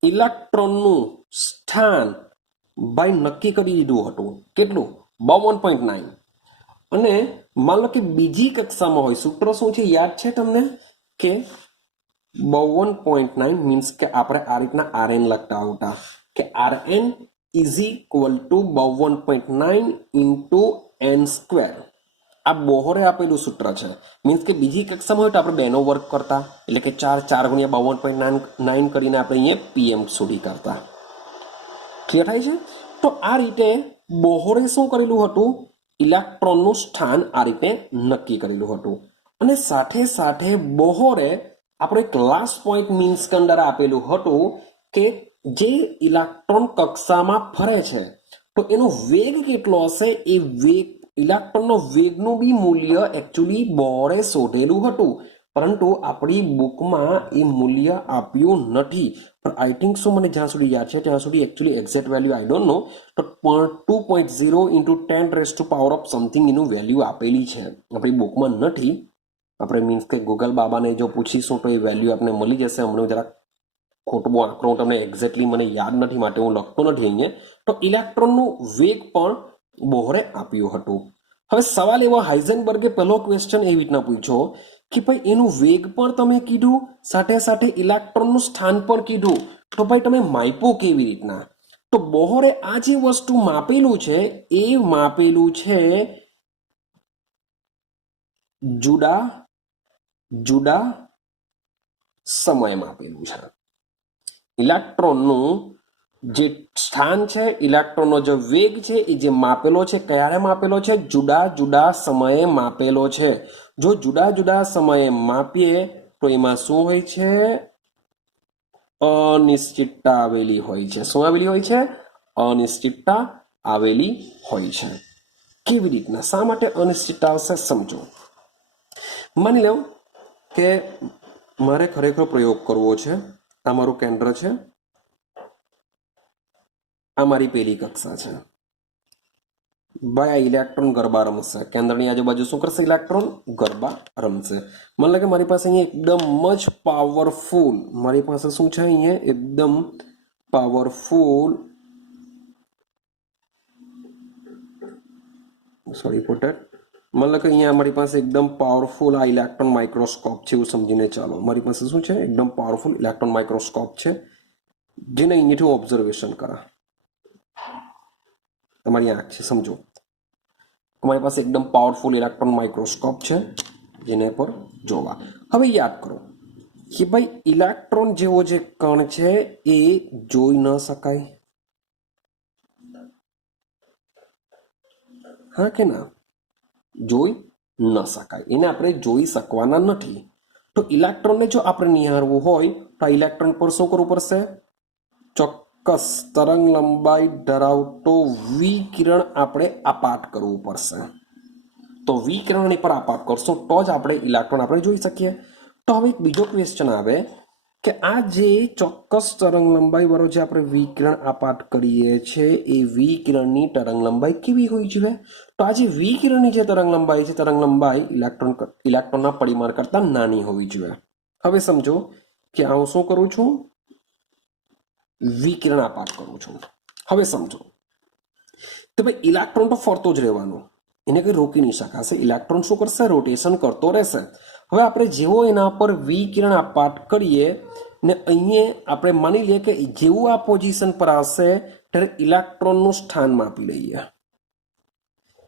ઇલેક્ટ્રોનનું સ્થાન ભાઈ નક્કી કરી દીધું હતું. કેટલું? 52.9. અને માન લો કે બીજી કક્ષામાં હોય, સૂત્ર શું છે યાદ છે તમને? કે 52.9 મીન્સ કે આપણે આ રીતના આરએન લખતા આવતા કે RN is equal two 52.9 into n square. આ બોહરે આપેલું સૂત્ર છે. મીન્સ કે બીજી કક્ષામાં હોય તો આપણે બેનો વર્ક કરતા, એટલે કે 4 ગુણ્યા 52.9 કરીને આપણે અહીંયા પીએમ સુધી કરતા. ક્લિયર થાય છે? તો આ રીતે બોહરે શું કરેલું હતું? ઇલેક્ટ્રોનનું સ્થાન આ રીતે નક્કી કરેલું હતું. અને સાથે સાથે બોહરે આપણે એક લાસ્ટ પોઈન્ટ મીન્સ કે અંદર આપેલું હતું કે જે ઇલેક્ટ્રોન કક્ષામાં ફરે છે તો એનો વેગ કેટલો હશે? એ વેગ, ઇલેક્ટ્રોનનો વેગનું બી મૂલ્ય એકચ્યુઅલી બોહરે શોધેલું હતું, પરંતુ આપણી બુકમાં એ મૂલ્ય આપ્યું નથી. પણ આઈ થિંક શું, મને જ્યાં સુધી યાદ છે ત્યાં સુધી actually exact value I don't know, તો 2.0 ઇન્ટુ 10⁻⁴ સમથિંગ એનું વેલ્યુ આપેલી છે, આપણી બુકમાં નથી. આપણે મીન્સ કે ગૂગલ બાબાને જો પૂછીશું તો એ વેલ્યુ આપણે મળી જશે. હમણાં જરાક ખોટો આંકડો તમને એક્ઝેક્ટલી મને યાદ નથી માટે હું લખતો નથી અહીંયા. તો ઇલેક્ટ્રોનનું વેગ પણ બોહરે આપ્યું હતું. હવે સવાલ એવો હાઇઝનબર્ગે પહેલો ક્વેશ્ચન એવી રીતના પૂછ્યો કે ભાઈ એનું વેગ પણ તમે કીધું, સાથે સાથે ઇલેક્ટ્રોનનું સ્થાન પણ કીધું, તો ભાઈ તમે માપ્યું કેવી રીતના? તો બોહરે આ જે વસ્તુ માપેલું છે એ માપેલું છે જુદા જુદા સમય માપેલું છે. ઇલેક્ટ્રોનનું જે સ્થાન છે, ઇલેક્ટ્રોનનો જે વેગ છે એ જે માપેલો છે ક્યારે માપેલો છે? જુદા જુદા સમયે માપેલો છે. જો જુદા જુદા સમયે માપીએ તો એમાં શું હોય છે? અનિશ્ચિતતા આવેલી હોય છે. શું આવેલી હોય છે? અનિશ્ચિતતા આવેલી હોય છે. કેવી રીતના? શા માટે અનિશ્ચિતતા આવશે સમજો. માની લો કે મારે ખરેખર પ્રયોગ કરવો છે. આ મારું કેન્દ્ર છે, આ મારી પહેલી કક્ષા છે. ભાઈ આ ઇલેક્ટ્રોન ગરબા રમશે. કેન્દ્રની આજુબાજુ શું કરશે? ઇલેક્ટ્રોન ગરબા રમશે. મને લાગે મારી પાસે અહીંયા એકદમ જ પાવરફુલ, મારી પાસે શું છે અહીંયા એકદમ પાવરફુલ, સોરી ફોર ધેટ, મને લાગે અહીંયા મારી પાસે એકદમ પાવરફુલ આ ઇલેક્ટ્રોન માઇક્રોસ્કોપ છે એવું સમજીને ચાલો. મારી પાસે શું છે? એકદમ પાવરફુલ ઇલેક્ટ્રોન માઇક્રોસ્કોપ છે જેને અહીંયાથી હું ઓબ્ઝર્વેશન કરા. તમારી આંખ છે સમજો. તમારી પાસે એકદમ પાવરફુલ ઇલેક્ટ્રોન માઇક્રોસ્કોપ છે જેને પર જોવા. હવે યાદ કરો કે ભાઈ ઇલેક્ટ્રોન જેવો જે કણ છે એ જોઈ ન શકાય, હા કે ના? જોઈ ન શકાય, એને આપણે જોઈ શકવાના નથી. તો ઇલેક્ટ્રોનને જો આપણે નિહાળવું હોય તો આ ઇલેક્ટ્રોન પર શું કરવું પડશે? ચોક્કસ તરંગ લંબાઈ ધરાવતો વિકિરણ આપણે આપાત કરવું પડશે. તો વિકિરણની પર આપાત કરશો તો જ આપણે ઇલેક્ટ્રોન આપણે જોઈ શકીએ. તો હવે એક બીજો ક્વેશ્ચન આવે કે આ જે ચોક્કસ તરંગ લંબાઈ વાળો જે આપણે વિકિરણ આપાત કરીએ છીએ એ વિકિરણની તરંગ લંબાઈ કેવી હોવી જોઈએ? તો આ જે વિકિરણની જે તરંગ લંબાઈ છે, તરંગ લંબાઈ ઇલેક્ટ્રોનના પરિમાણ કરતા નાની હોવી જોઈએ. હવે સમજો કે હું શું કરું છું? વિકિરણ આપાત કરું છું. હવે સમજો કે ભાઈ ઇલેક્ટ્રોન તો ફરતો જ રહેવાનો, એને કંઈ રોકી નહીં શકાશે. ઇલેક્ટ્રોન શું કરશે? રોટેશન કરતો રહેશે. હવે આપણે જેવો એના પર વિકિરણ આપાત કરીએ ને અહીંયા આપણે માની લઈએ કે જેવું આ પોઝિશન પર આવશે ત્યારે ઇલેક્ટ્રોનનું સ્થાન માપી લઈએ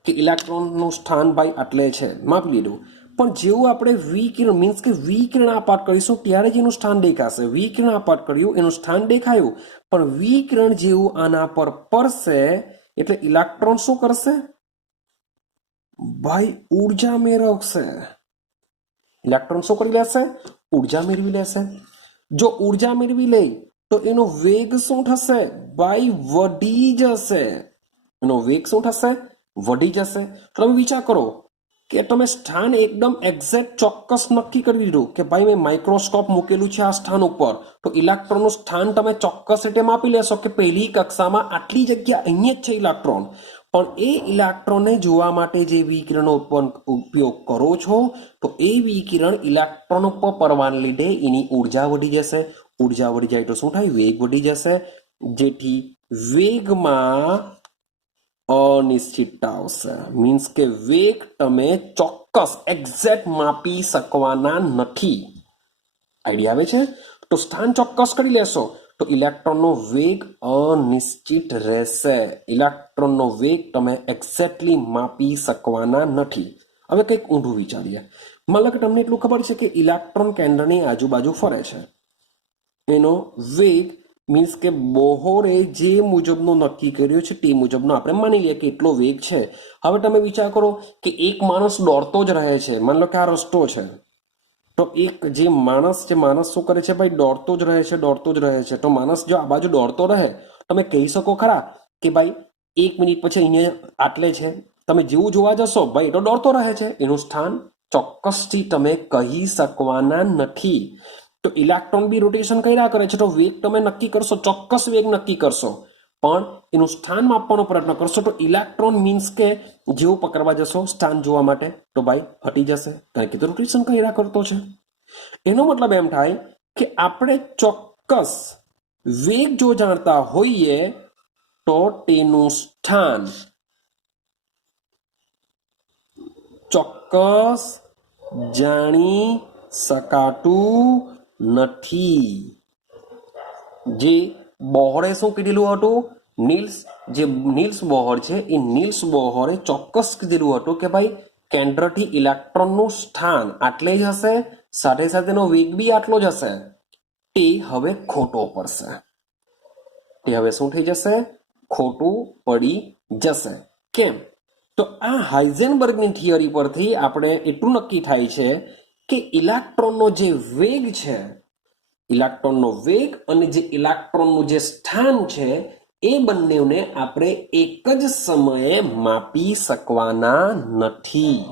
કે ઇલેક્ટ્રોનનું સ્થાન ભાઈ આટલે છે, માપી લીધું. પણ જેવું આપણે વિકિરણ મીન્સ કે વિકિરણ આપાત કરીશું ત્યારે જ એનું સ્થાન દેખાશે. વિકિરણ આપાત કર્યું એનું સ્થાન દેખાયું, પણ વિકિરણ જેવું આના પર પડશે એટલે ઇલેક્ટ્રોન શું કરશે? ભાઈ ઉર્જા મેળવશે. ઇલેક્ટ્રોન શું કરી લેશે? ઉર્જા મેળવી લેશે. જો ઉર્જા મેળવી લે તો એનો વેગ શું થશે? ભાઈ વધી જશે. એનો વેગ શું થશે? વધી જશે. તમે વિચાર કરો કે તમે સ્થાન એકદમ એક્ઝેક્ટ ચોક્કસ નક્કી કરી દીધું કે ભાઈ મેં માઇક્રોસ્કોપ મૂકેલું છે આ સ્થાન ઉપર, તો ઇલેક્ટ્રોનનું સ્થાન તમે ચોક્કસ રીતે માપી લેશો કે પહેલી કક્ષામાં આટલી જગ્યા અહીંયા જ છે ઇલેક્ટ્રોન. પણ એ ઇલેક્ટ્રોનને જોવા માટે જે વિકિરણનો ઉપયોગ કરો છો તો એ વિકિરણ ઇલેક્ટ્રોન ઉપર પડવાને લીધે એની ઉર્જા વધી જશે. ઉર્જા વધી જાય તો શું થાય? વેગ વધી જશે, જેથી વેગમાં અનિશ્ચિતતા આવશે. મીન્સ કે વેગ તમે ચોક્કસ એક્ઝેક્ટ માપી શકવાના નથી. આઈડિયા આવે છે? તો સ્થાન ચોક્કસ કરી લેશો તો ઇલેક્ટ્રોનનો વેગ અનિશ્ચિત રહેશે. ઇલેક્ટ્રોનનો વેગ તમે એક્ઝેક્ટલી માપી શકવાના નથી. હવે કંઈક ઊંધું વિચારીએ. માનો કે તમને એટલું ખબર છે કે ઇલેક્ટ્રોન કેન્દ્રની આજુબાજુ ફરે છે. એનો વેગ મીન્સ કે બોહરે જે મુજબનો નક્કી કર્યો છે તે મુજબનો આપણે માની લઈએ કે એટલો વેગ છે. હવે તમે વિચાર કરો કે એક માણસ દોડતો જ રહે છે. માની લો કે આ રસ્તો છે, તો એક જે માણસ શું કરે છે? ભાઈ દોડતો જ રહે છે, દોડતો જ રહે છે. તો માણસ જો આ બાજુ દોડતો રહે, તમે કહી શકો ખરા કે ભાઈ 1 મિનિટ પછી અહીંયા આટલે છે. તમે જેવું જોવા જશો ભાઈ એ તો દોડતો રહે છે. એનું સ્થાન ચોક્કસથી તમે કહી શકવાના નથી. તો ઇલેક્ટ્રોન બી રોટેશન કર્યા કરે છે, તો વેગ તમે નક્કી કરશો, ચોક્કસ વેગ નક્કી કરશો, પણ એનું સ્થાન માપવાનો પ્રયત્ન કરશો તો ઇલેક્ટ્રોન મીન્સ કે જેવું પકડવા જશો સ્થાન જોવા માટે તો ભાઈ હટી જશે, કારણ કે રોટેશન કર્યા કરતો છે. એનો મતલબ એમ થાય કે આપણે ચોક્કસ વેગ જો જાણતા હોઈએ તો તેનું સ્થાન ચોક્કસ જાણી શકાતું નથી. જે બોહરે શું કીધેલું હતું? નીલ્સ બોહર છે એ નીલ્સ બોહરે ચોક્કસ કીધેલું હતું કે ભાઈ કેન્દ્રથી ઇલેક્ટ્રોનનું સ્થાન આટલે જ હશે, સાથે સાથેનો વેગ બી આટલો જ હશે. તે હવે ખોટો પડશે. તે હવે શું થઈ જશે? ખોટું પડી જશે. કેમ? તો આ હાઇઝેનબર્ગની થિયરી પરથી આપણે એટલું નક્કી થાય છે કે ઇલેક્ટ્રોનનો જે વેગ છે, ઇલેક્ટ્રોનનો વેગ અને જે ઇલેક્ટ્રોનનું જે સ્થાન છે એ બંનેને આપણે એક જ સમયે માપી શકવાના નથી.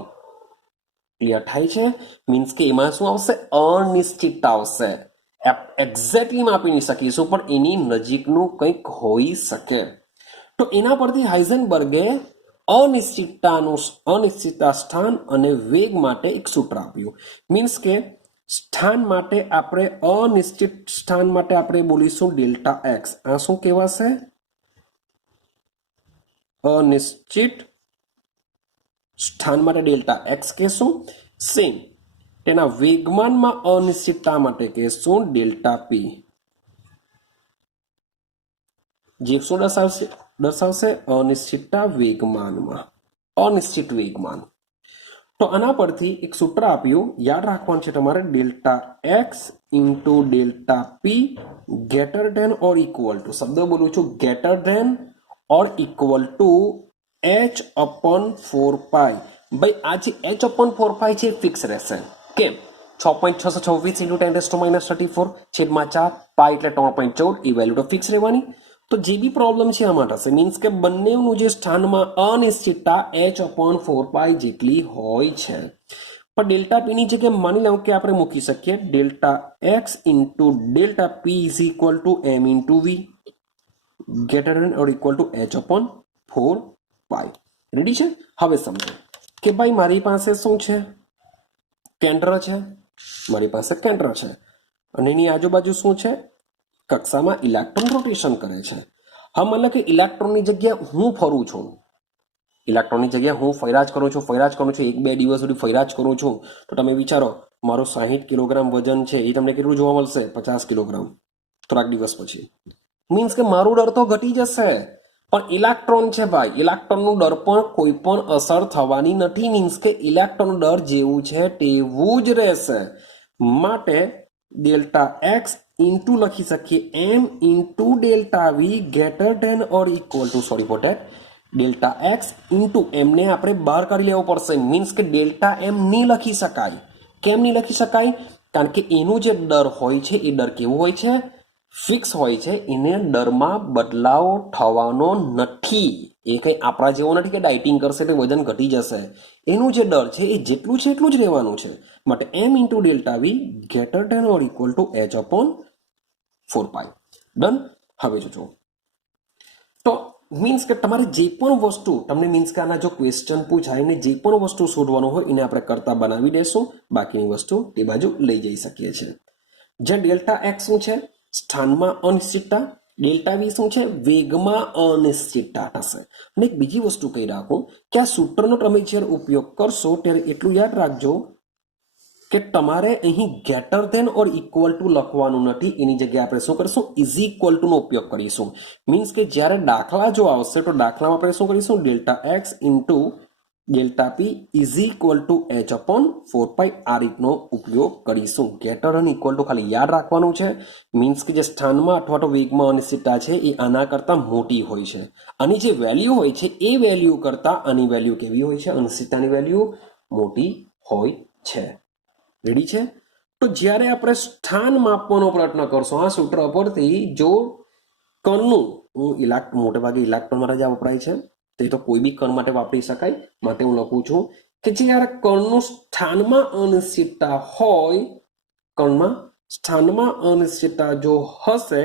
ક્લિયર થાય છે? મીન્સ કે એમાં શું આવશે? અનિશ્ચિતતા આવશે. એક્ઝેક્ટલી માપી નહીં શકીશું પણ એની નજીકનું કંઈક હોઈ શકે. તો એના પરથી હાઇઝેનબર્ગે અનિશ્ચિતતા સ્થાન અને વેગ માટે એક સૂત્ર આપ્યું. મીન્સ કે સ્થાન માટે આપણે અનિશ્ચિત સ્થાન માટે આપણે બોલીશું ડેલ્ટા એક્સ. આ શું કહેવાશે? અનિશ્ચિત સ્થાન માટે ડેલ્ટા એક્સ કહેશું. સેમ તેના વેગમાનમાં અનિશ્ચિતતા માટે કહેશું ડેલ્ટા પી. જે શું દર્શાવશે? અનિશ્ચિતતા વેગમાનમાં, અનિશ્ચિત વેગમાન. તો આના પરથી એક સૂત્ર આપ્યું, યાદ રાખવાનું છે તમારે, delta X into delta P greater than or equal to, શબ્દ બોલું છું, greater than or equal to h upon 4 pi. ભાઈ આ જે h upon 4 પાઈ છે ફિક્સ રહેશે. કેમ? 6.626 ઇન્ટુ 10⁻34 છેદમાં 4 પાઈ એટલે 3.14. એ વેલ્યુ તો ફિક્સ રહેવાની. તો જે બી પ્રોબ્લેમ છે આમાં થશે. મીન્સ કે બંનેનું જે સ્થાનમાં અનિશ્ચિતતા h upon 4 પાઈ જેટલી હોય છે. પણ ડેલ્ટા પી ની જગ્યાએ માની લઉં કે આપણે મૂકી શકીએ delta X into delta P is equal to M into V greater than or equal to h upon 4 pi. Ready છે? હવે સમજો કે ભાઈ મારી પાસે શું છે? કેન્દ્ર છે. મારી પાસે કેન્દ્ર છે અને એની આજુબાજુ શું છે? કક્ષામાં ઇલેક્ટ્રોન રોટેશન કરે છે. હા, મતલબ કે ઇલેક્ટ્રોનની જગ્યાએ હું ફરું છું, ઇલેક્ટ્રોનની જગ્યાએ હું ફર્યા જ કરું છું, 1-2 દિવસ સુધી ફર્યા જ કરું છું. તો તમે વિચારો મારું 60 કિલોગ્રામ વજન છે એ તમને કેટલું જોવા મળશે? 50 કિલોગ્રામ થોડાક દિવસ પછી. મીન્સ કે મારું ડર તો ઘટી જશે. પણ ઇલેક્ટ્રોન છે ભાઈ, ઇલેક્ટ્રોનનું ડર પણ કોઈ પણ અસર થવાની નથી. મીન્સ કે ઇલેક્ટ્રોનનું ડર જેવું છે તેવું જ રહેશે. માટે ડેલ્ટા એક્સ ઇન્ટુ લખી શકીએ M into delta V greater than or equal to, sorry for that, delta X into એમને આપણે બહાર કાઢી લેવો પડશે. મીન્સ કે ડેલ્ટા એમ નહીં લખી શકાય. કેમ નહીં લખી શકાય? કારણ કે એનું જે ડર હોય છે એ ડર કેવું હોય છે? ફિક્સ હોય છે. એને ડરમાં બદલાવ થવાનો નથી. એ કંઈ આપણા જેવો નથી કે ડાયટિંગ કરશે એટલે વજન ઘટી જશે. એનું જે ડર છે એ જેટલું છે એટલું જ રહેવાનું છે. માટે M into delta V greater than or equal to h upon 4 pi. Done? હવે જોજો. તો મીન્સ કે તમારે જે પણ વસ્તુ તમને, મીન્સ કે આના જો ક્વેશ્ચન પૂછાય ને જે પણ વસ્તુ શોધવાનું હોય એને આપણે કરતા બનાવી દેશું. બાકીની વસ્તુ એ બાજુ લઈ જઈ શકીએ છીએ. જે ડેલ્ટા એક્સ શું છે? સ્થાનમાં અનિશ્ચિતતા. ડેલ્ટા વી શું છે? વેગમાં અનિશ્ચિતતા થશે. અને એક બીજી વસ્તુ કહી રાખું કે આ સૂત્રનો તમે જ્યારે ઉપયોગ કરશો ત્યારે એટલું યાદ રાખજો કે તમારે અહીં greater than or equal to લખવાનું નથી. એની જગ્યાએ આપણે શું કરીશું? ઇઝ ઇક્વલ ટુ નો ઉપયોગ કરીશું. મીન્સ કે જ્યારે દાખલા જો આવશે તો દાખલામાં આપણે શું કરીશું? Delta X into delta P is equal to h upon 4 pi આ રીતનો ઉપયોગ કરીશું. ગ્રેટર અને ઇક્વલ ટુ ખાલી યાદ રાખવાનું છે. મીન્સ કે જે સ્થાનમાં અથવા તો વેગમાં અનિશ્ચિતતા છે એ આના કરતાં મોટી હોય છે. આની જે વેલ્યુ હોય છે એ વેલ્યુ કરતાં આની વેલ્યુ કેવી હોય છે? અનિશ્ચિતતાની વેલ્યુ મોટી હોય છે. રેડી છે? તો જ્યારે આપણે સ્થાન માપવાનો પ્રયત્ન કરશો આ સૂત્ર પરથી, જો કણનું, મોટે ભાગે ઇલેક્ટ્રોન માટે જ વપરાય છે, તે તો કોઈ બી કણ માટે વાપરી શકાય. માટે હું લખું છું કે જ્યારે કણનું સ્થાનમાં અનિશ્ચિતતા હોય, કણમાં સ્થાનમાં અનિશ્ચિતતા જો હશે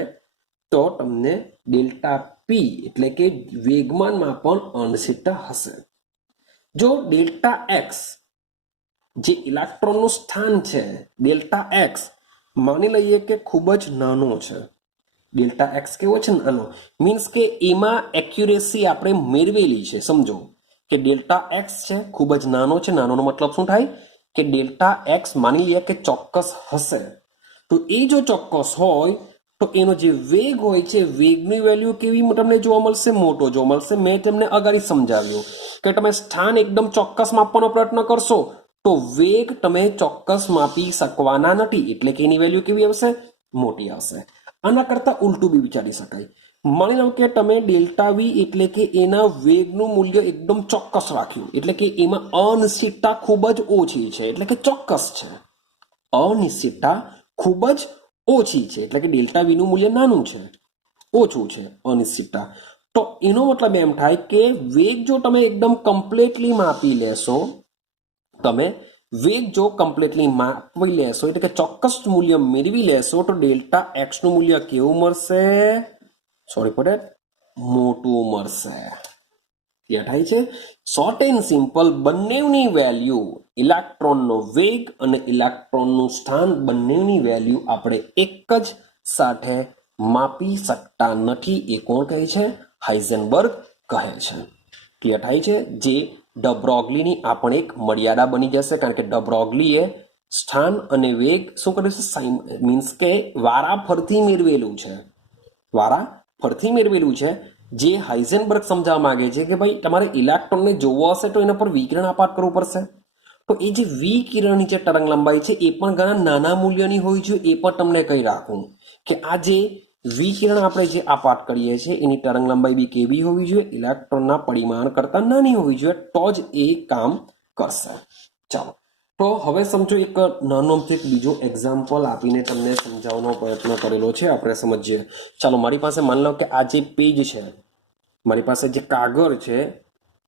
તો તમને ડેલ્ટા પી એટલે કે વેગમાનમાં પણ અનિશ્ચિતતા હશે. જો ડેલ્ટા એક્સ જે ઇલેક્ટ્રોનનું સ્થાન છે, ડેલ્ટા એક્સ માની લઈએ કે ખૂબ જ નાનો છે, ડેલ્ટા એક્સ કેવો છે નાનો, મીન્સ કે એમાં એક્યુરેસી આપણે મેળવેલી છે. સમજો કે ડેલ્ટા એક્સ છે ખૂબ જ નાનો છે. નાનોનો મતલબ શું થાય કે ડેલ્ટા એક્સ માની લઈએ કે ચોક્કસ હશે. તો એ જો ચોક્કસ હોય તો એનો જે વેગ હોય છે, વેગની વેલ્યુ કેવી તમને જોવા મળશે? મોટો જોવા મળશે. મેં તમને અગાડી સમજાવ્યું કે તમે સ્થાન એકદમ ચોક્કસ માપવાનો પ્રયત્ન કરશો તો વેગ તમે ચોક્કસ માપી શકવાના નથી, એટલે કે એની વેલ્યુ કેવી આવશે? મોટી આવશે. આના કરતા ઉલટું બી વિચારી શકાય. માની લો કે તમે ડેલ્ટા વી એટલે કે એના વેગનું મૂલ્ય એકદમ ચોક્કસ રાખ્યું, એટલે કે એમાં અનિશ્ચિતતા ખૂબ જ ઓછી છે, એટલે કે ચોક્કસ છે. અનિશ્ચિતતા ખૂબ જ ઓછી છે, એટલે કે ડેલ્ટા વી નું મૂલ્ય નાનું છે, ઓછું છે અનિશ્ચિતતા. તો એનો મતલબ એમ થાય કે વેગ જો તમે એકદમ કમ્પ્લીટલી માપી લેશો, તમે વેગ જો કમ્પ્લીટલી માપી લેશો એટલે કે ચોક્કસ મૂલ્ય મેળવી લેશો તો ડેલ્ટા એક્સ નું મૂલ્ય કેવું મળશે? સોરી ફોર ધેટ, મોટું મળશે. ક્લિયર થાય છે? શોર્ટ એન્ડ સિમ્પલ બંનેની વેલ્યુ, ઇલેક્ટ્રોનનો વેગ અને ઇલેક્ટ્રોનનું સ્થાન, બંનેની વેલ્યુ આપણે એક જ સાથે માપી શકતા નથી. એ કોણ કહે છે? હાઇઝનબર્ગ કહે છે. ક્લિયર થાય છે? જે ડ બ્રોગલીની આ પણ એક મર્યાદા બની જશે, કારણ કે ડ બ્રોગલીએ સ્થાન અને વેગ શું કર્યું છે? મીન્સ કે વારા ફરતી મેળવેલું છે, વારા ફરતી મેળવેલું છે. જે હાઇઝનબર્ગ સમજાવવા માંગે છે કે ભાઈ તમારે ઇલેક્ટ્રોનને જોવો હશે તો એના પર વિકિરણ આપાત કરવું પડશે. તો એ જે વિકિરણની જે તરંગ લંબાઈ છે એ પણ ઘણા નાના મૂલ્યની હોય છે. એ પણ તમને કહી રાખું કે આ જે વિકિરણ આપણે જે આપાત કરીએ છીએ એની તરંગ લંબાઈ બી કેવી હોવી જોઈએ? ઇલેક્ટ્રોનના પરિમાણ કરતા નાની હોવી જોઈએ, તો જ એ કામ કરશે. ચાલો, તો હવે સમજો એક નાનો એક બીજો એક્ઝામ્પલ આપીને તમને સમજાવવાનો પ્રયત્ન કરેલો છે, આપણે સમજીએ. ચાલો, મારી પાસે માની લો કે આ જે પેજ છે, મારી પાસે જે કાગળ છે,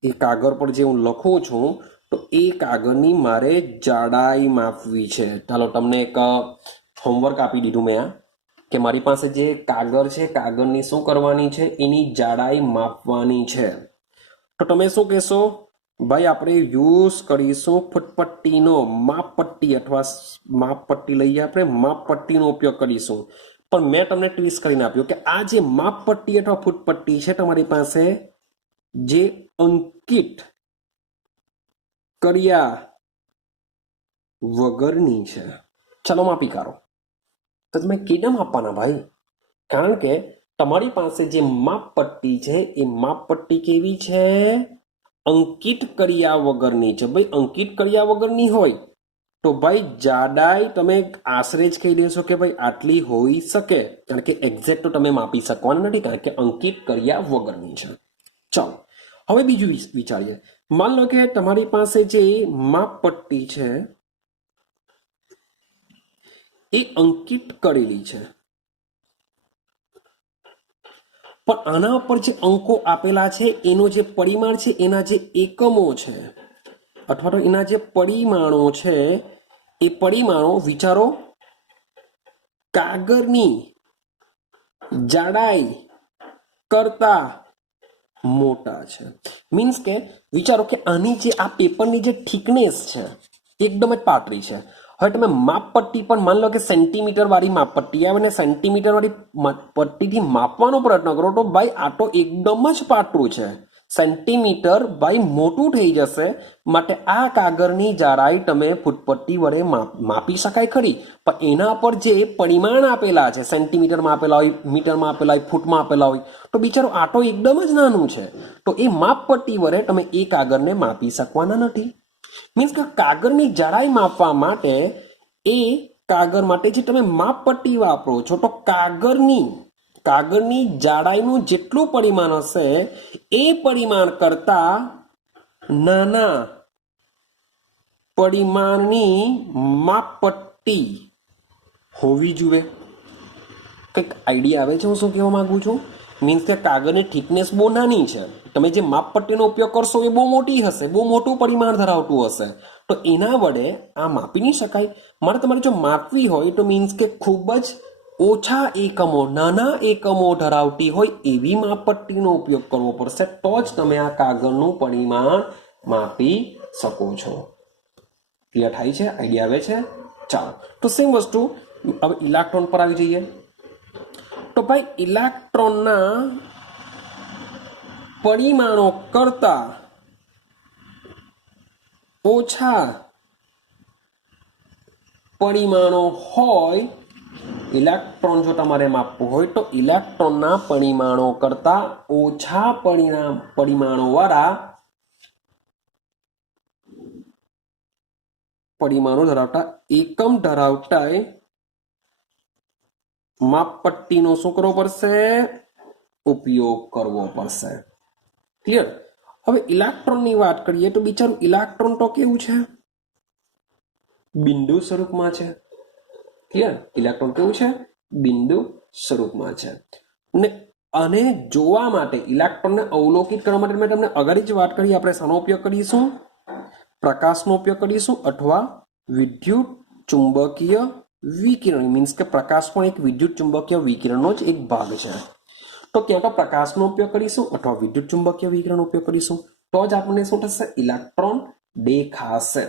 એ કાગળ પર જે હું લખું છું તો એ કાગળની મારે જાડાઈ માપવી છે. ચાલો, તમને એક હોમવર્ક આપી દીધું મેં કે મારી પાસે જે કાગળ છે, કાગળની શું કરવાની છે? એની જાડાઈ માપવાની છે. તો તમે શું કહેશો? ભાઈ આપણે યુઝ કરીશું ફૂટપટ્ટીનો, માપપટ્ટી અથવા માપપટ્ટી લઈએ, આપણે માપપટ્ટીનો ઉપયોગ કરીશું. પણ મેં તમને ટ્વિસ્ટ કરીને આપ્યું કે આ જે માપપટ્ટી અથવા ફૂટપટ્ટી છે તમારી પાસે જે અંકિત કર્યા વગરની છે. ચાલો માપી કાઢો. તો તમે કેમ માપવાના ભાઈ? કારણ કે તમારી પાસે જે માપપટ્ટી છે એ માપપટ્ટી કેવી છે? અંકિત કર્યા વગરની છે. ભાઈ અંકિત કર્યા વગરની હોય તો ભાઈ જાડાઈ તમે આશરે જ કહી દેશો કે ભાઈ આટલી હોઈ શકે, કારણ કે એક્ઝેક્ટ તો તમે માપી શકવાના નથી, કારણ કે અંકિત કર્યા વગરની છે. ચાલો, હવે બીજું વિચારીએ. માન લો કે તમારી પાસે જે માપપટ્ટી છે એ અંકિત કરેલી છે, પણ આના ઉપર જે અંકો આપેલા છે એનો જે પરિમાણ છે, એના જે એકમો છે અથવા તો એના જે પરિમાણો છે એ પરિમાણો વિચારો કાગળની જાડાઈ કરતા મોટા છે. મીન્સ કે વિચારો કે આની જે આ પેપરની જે થિકનેસ છે એકદમ જ પાતળી છે. હવે તમે માપપટ્ટી પણ માન લો કે સેન્ટીમીટર વાળી માપપટ્ટી આવે ને સેન્ટીમીટર વાળી પટ્ટીથી માપવાનો પ્રયત્ન કરો તો ભાઈ આ તો એકદમ જ પાતળું છે, સેન્ટીમીટર ભાઈ મોટું થઈ જશે. માટે આ કાગળની જાડાઈ તમે ફૂટપટ્ટી વડે માપી શકાય ખરી, પણ એના પર જે પરિમાણ આપેલા છે, સેન્ટીમીટરમાં આપેલા હોય, મીટરમાં આપેલા હોય, ફૂટમાં આપેલા હોય, તો બિચારો આટો એકદમ જ નાનું છે. તો એ માપપટ્ટી વડે તમે એ કાગળને માપી શકવાના નથી. મીન્સ કે કાગળની જાડાઈ માપવા માટે એ કાગળ માટે જે તમે માપપટ્ટી વાપરો છો તો કાગળની જાડાઈનું જેટલું પરિમાણ હશે એ પરિમાણ કરતા નાના પરિમાણની માપપટ્ટી હોવી જોઈએ. કંઈક આઈડિયા આવે છે હું શું કહેવા માંગુ છું? મીન્સ કે કાગળની થિકનેસ બહુ નાની છે, તમે જે માપપટ્ટીનો ઉપયોગ કરશો એ બહુ મોટી હશે, બહુ મોટું પરિમાણ ધરાવતું હશે, તો એના વડે આ માપી નહીં શકાય. મારે તમારે જો માપવી હોય તો મીન્સ કે ખૂબ જ ઓછા એકમો, નાના એકમો ધરાવતી હોય એવી માપપટ્ટીનો ઉપયોગ કરવો પડશે, તો જ તમે આ કાગળનું પરિમાણ માપી શકો છો. ક્લિયર થાય છે? આઈડિયા આવે છે? ચાલો, તો સેમ વસ્તુ હવે ઇલેક્ટ્રોન પર આવી જઈએ તો ભાઈ ઇલેક્ટ્રોનના પરિમાણો કરતા ઓછા પરિમાણો હોય, ઇલેક્ટ્રોન જો તમારે માપવું હોય તો ઇલેક્ટ્રોનના પરિમાણો કરતા ઓછા પરિમાણો વાળા પરિમાણો ધરાવતા એકમ ધરાવતા માપપટ્ટીનો શું કરવો પડશે? ઉપયોગ કરવો પડશે. ક્લિયર? હવે ઇલેક્ટ્રોનની વાત કરીએ તો બિચારું ઇલેક્ટ્રોન તો કેવું છે? બિંદુ સ્વરૂપમાં છે. ક્લિયર? ઇલેક્ટ્રોન કેવું છે? બિંદુ સ્વરૂપમાં છે. ને આને જોવા માટે, ઇલેક્ટ્રોનને અવલોકિત કરવા માટે મેં તમને અગાડી જ વાત કરી, આપણે શાનો ઉપયોગ કરીશું? પ્રકાશનો ઉપયોગ કરીશું અથવા વિદ્યુત ચુંબકીય વિકિરણ, મીન્સ કે પ્રકાશ પણ એક વિદ્યુત ચુંબકીય વિકિરણનો જ એક ભાગ છે. તો ક્યાં તો પ્રકાશનો ઉપયોગ કરીશું અથવા વિદ્યુત ચુંબકીય વિકિરણનો ઉપયોગ કરીશું, તો જ આપણને શું થશે? ઇલેક્ટ્રોન દેખાશે.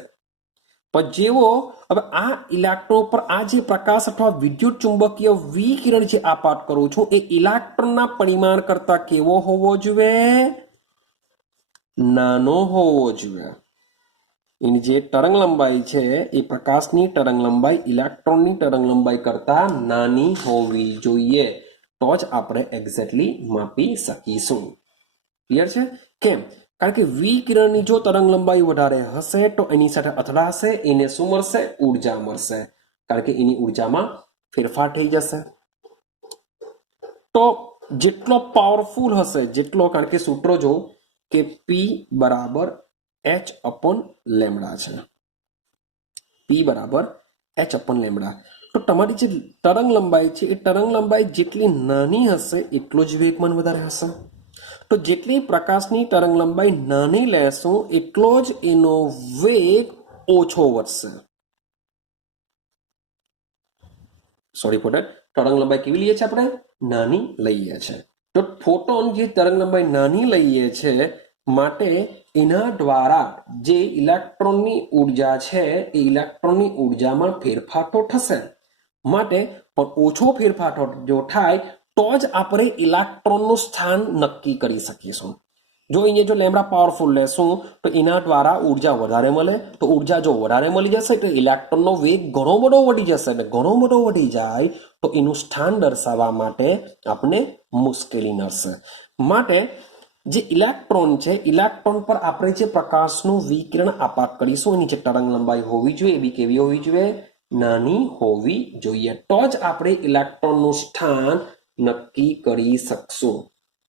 પણ જેવો હવે આ ઇલેક્ટ્રોન પર આ જે પ્રકાશ અથવા વિદ્યુત ચુંબકીય વિકિરણ જે આપાત કરું છું એ ઇલેક્ટ્રોનના પરિમાણ કરતા કેવો હોવો જોઈએ? નાનો હોવો જોઈએ. એની જે તરંગ લંબાઈ છે એ પ્રકાશની તરંગ લંબાઈ ઇલેક્ટ્રોનની તરંગ લંબાઈ કરતા નાની હોવી જોઈએ, તો જ આપણે એક્ઝેક્ટલી માપી શકીશું. ક્લિયર છે? કેમ? કારણ કે વિકિરણની જો તરંગ લંબાઈ વધારે હશે તો એની સાથે અથડાશે, એને શું મળશે? ઉર્જા મળશે, કારણ કે એની ઉર્જામાં ફેરફાર થઈ જશે. તો જેટલો પાવરફુલ હશે, જેટલો, કારણ કે સૂત્રો જો કે P બરાબર H અપોન લેમડા છે. P બરાબર H અપોન લેમડા. તો તમારી જે તરંગ લંબાઈ છે એ તરંગ લંબાઈ જેટલી નાની હશે એટલો જ વેગમાન વધારે હશે. તો જેટલી પ્રકાશની તરંગ લંબાઈ નાની લેશું એટલો જ એનો વેગ ઓછો વધશે. સોરી ફોર ધેટ, તરંગ લંબાઈ કેવી લઈએ છીએ આપણે? નાની લઈએ છીએ. તો ફોટોન જે તરંગ લંબાઈ નાની લઈએ છે માટે એના દ્વારા જે ઇલેક્ટ્રોનની ઉર્જા છે એ ઇલેક્ટ્રોનની ઉર્જામાં ફેરફાર તો થશે, માટે પણ ઓછો ફેરફાર જો થાય તો જ આપણે ઇલેક્ટ્રોનનું સ્થાન નક્કી કરી શકીશું. જો અહીંયા જો લેમ્ડા પાવરફુલ લેશું તો એના દ્વારા ઉર્જા વધારે મળે, તો ઉર્જા જો વધારે મળી જશે તો ઇલેક્ટ્રોનનો વેગ ઘણો બધો વધી જશે, અને ઘણો બધો વધી જાય તો એનું સ્થાન દર્શાવવા માટે આપણે મુશ્કેલી નડશે. માટે જે ઇલેક્ટ્રોન છે, ઇલેક્ટ્રોન પર આપણે જે પ્રકાશનું વિકિરણ આપાત કરીશું એની જે તરંગ લંબાઈ હોવી જોઈએ એ બી કેવી હોવી જોઈએ? નાની હોવી જોઈએ, તો જ આપણે ઇલેક્ટ્રોનનું સ્થાન નક્કી કરી શકશું.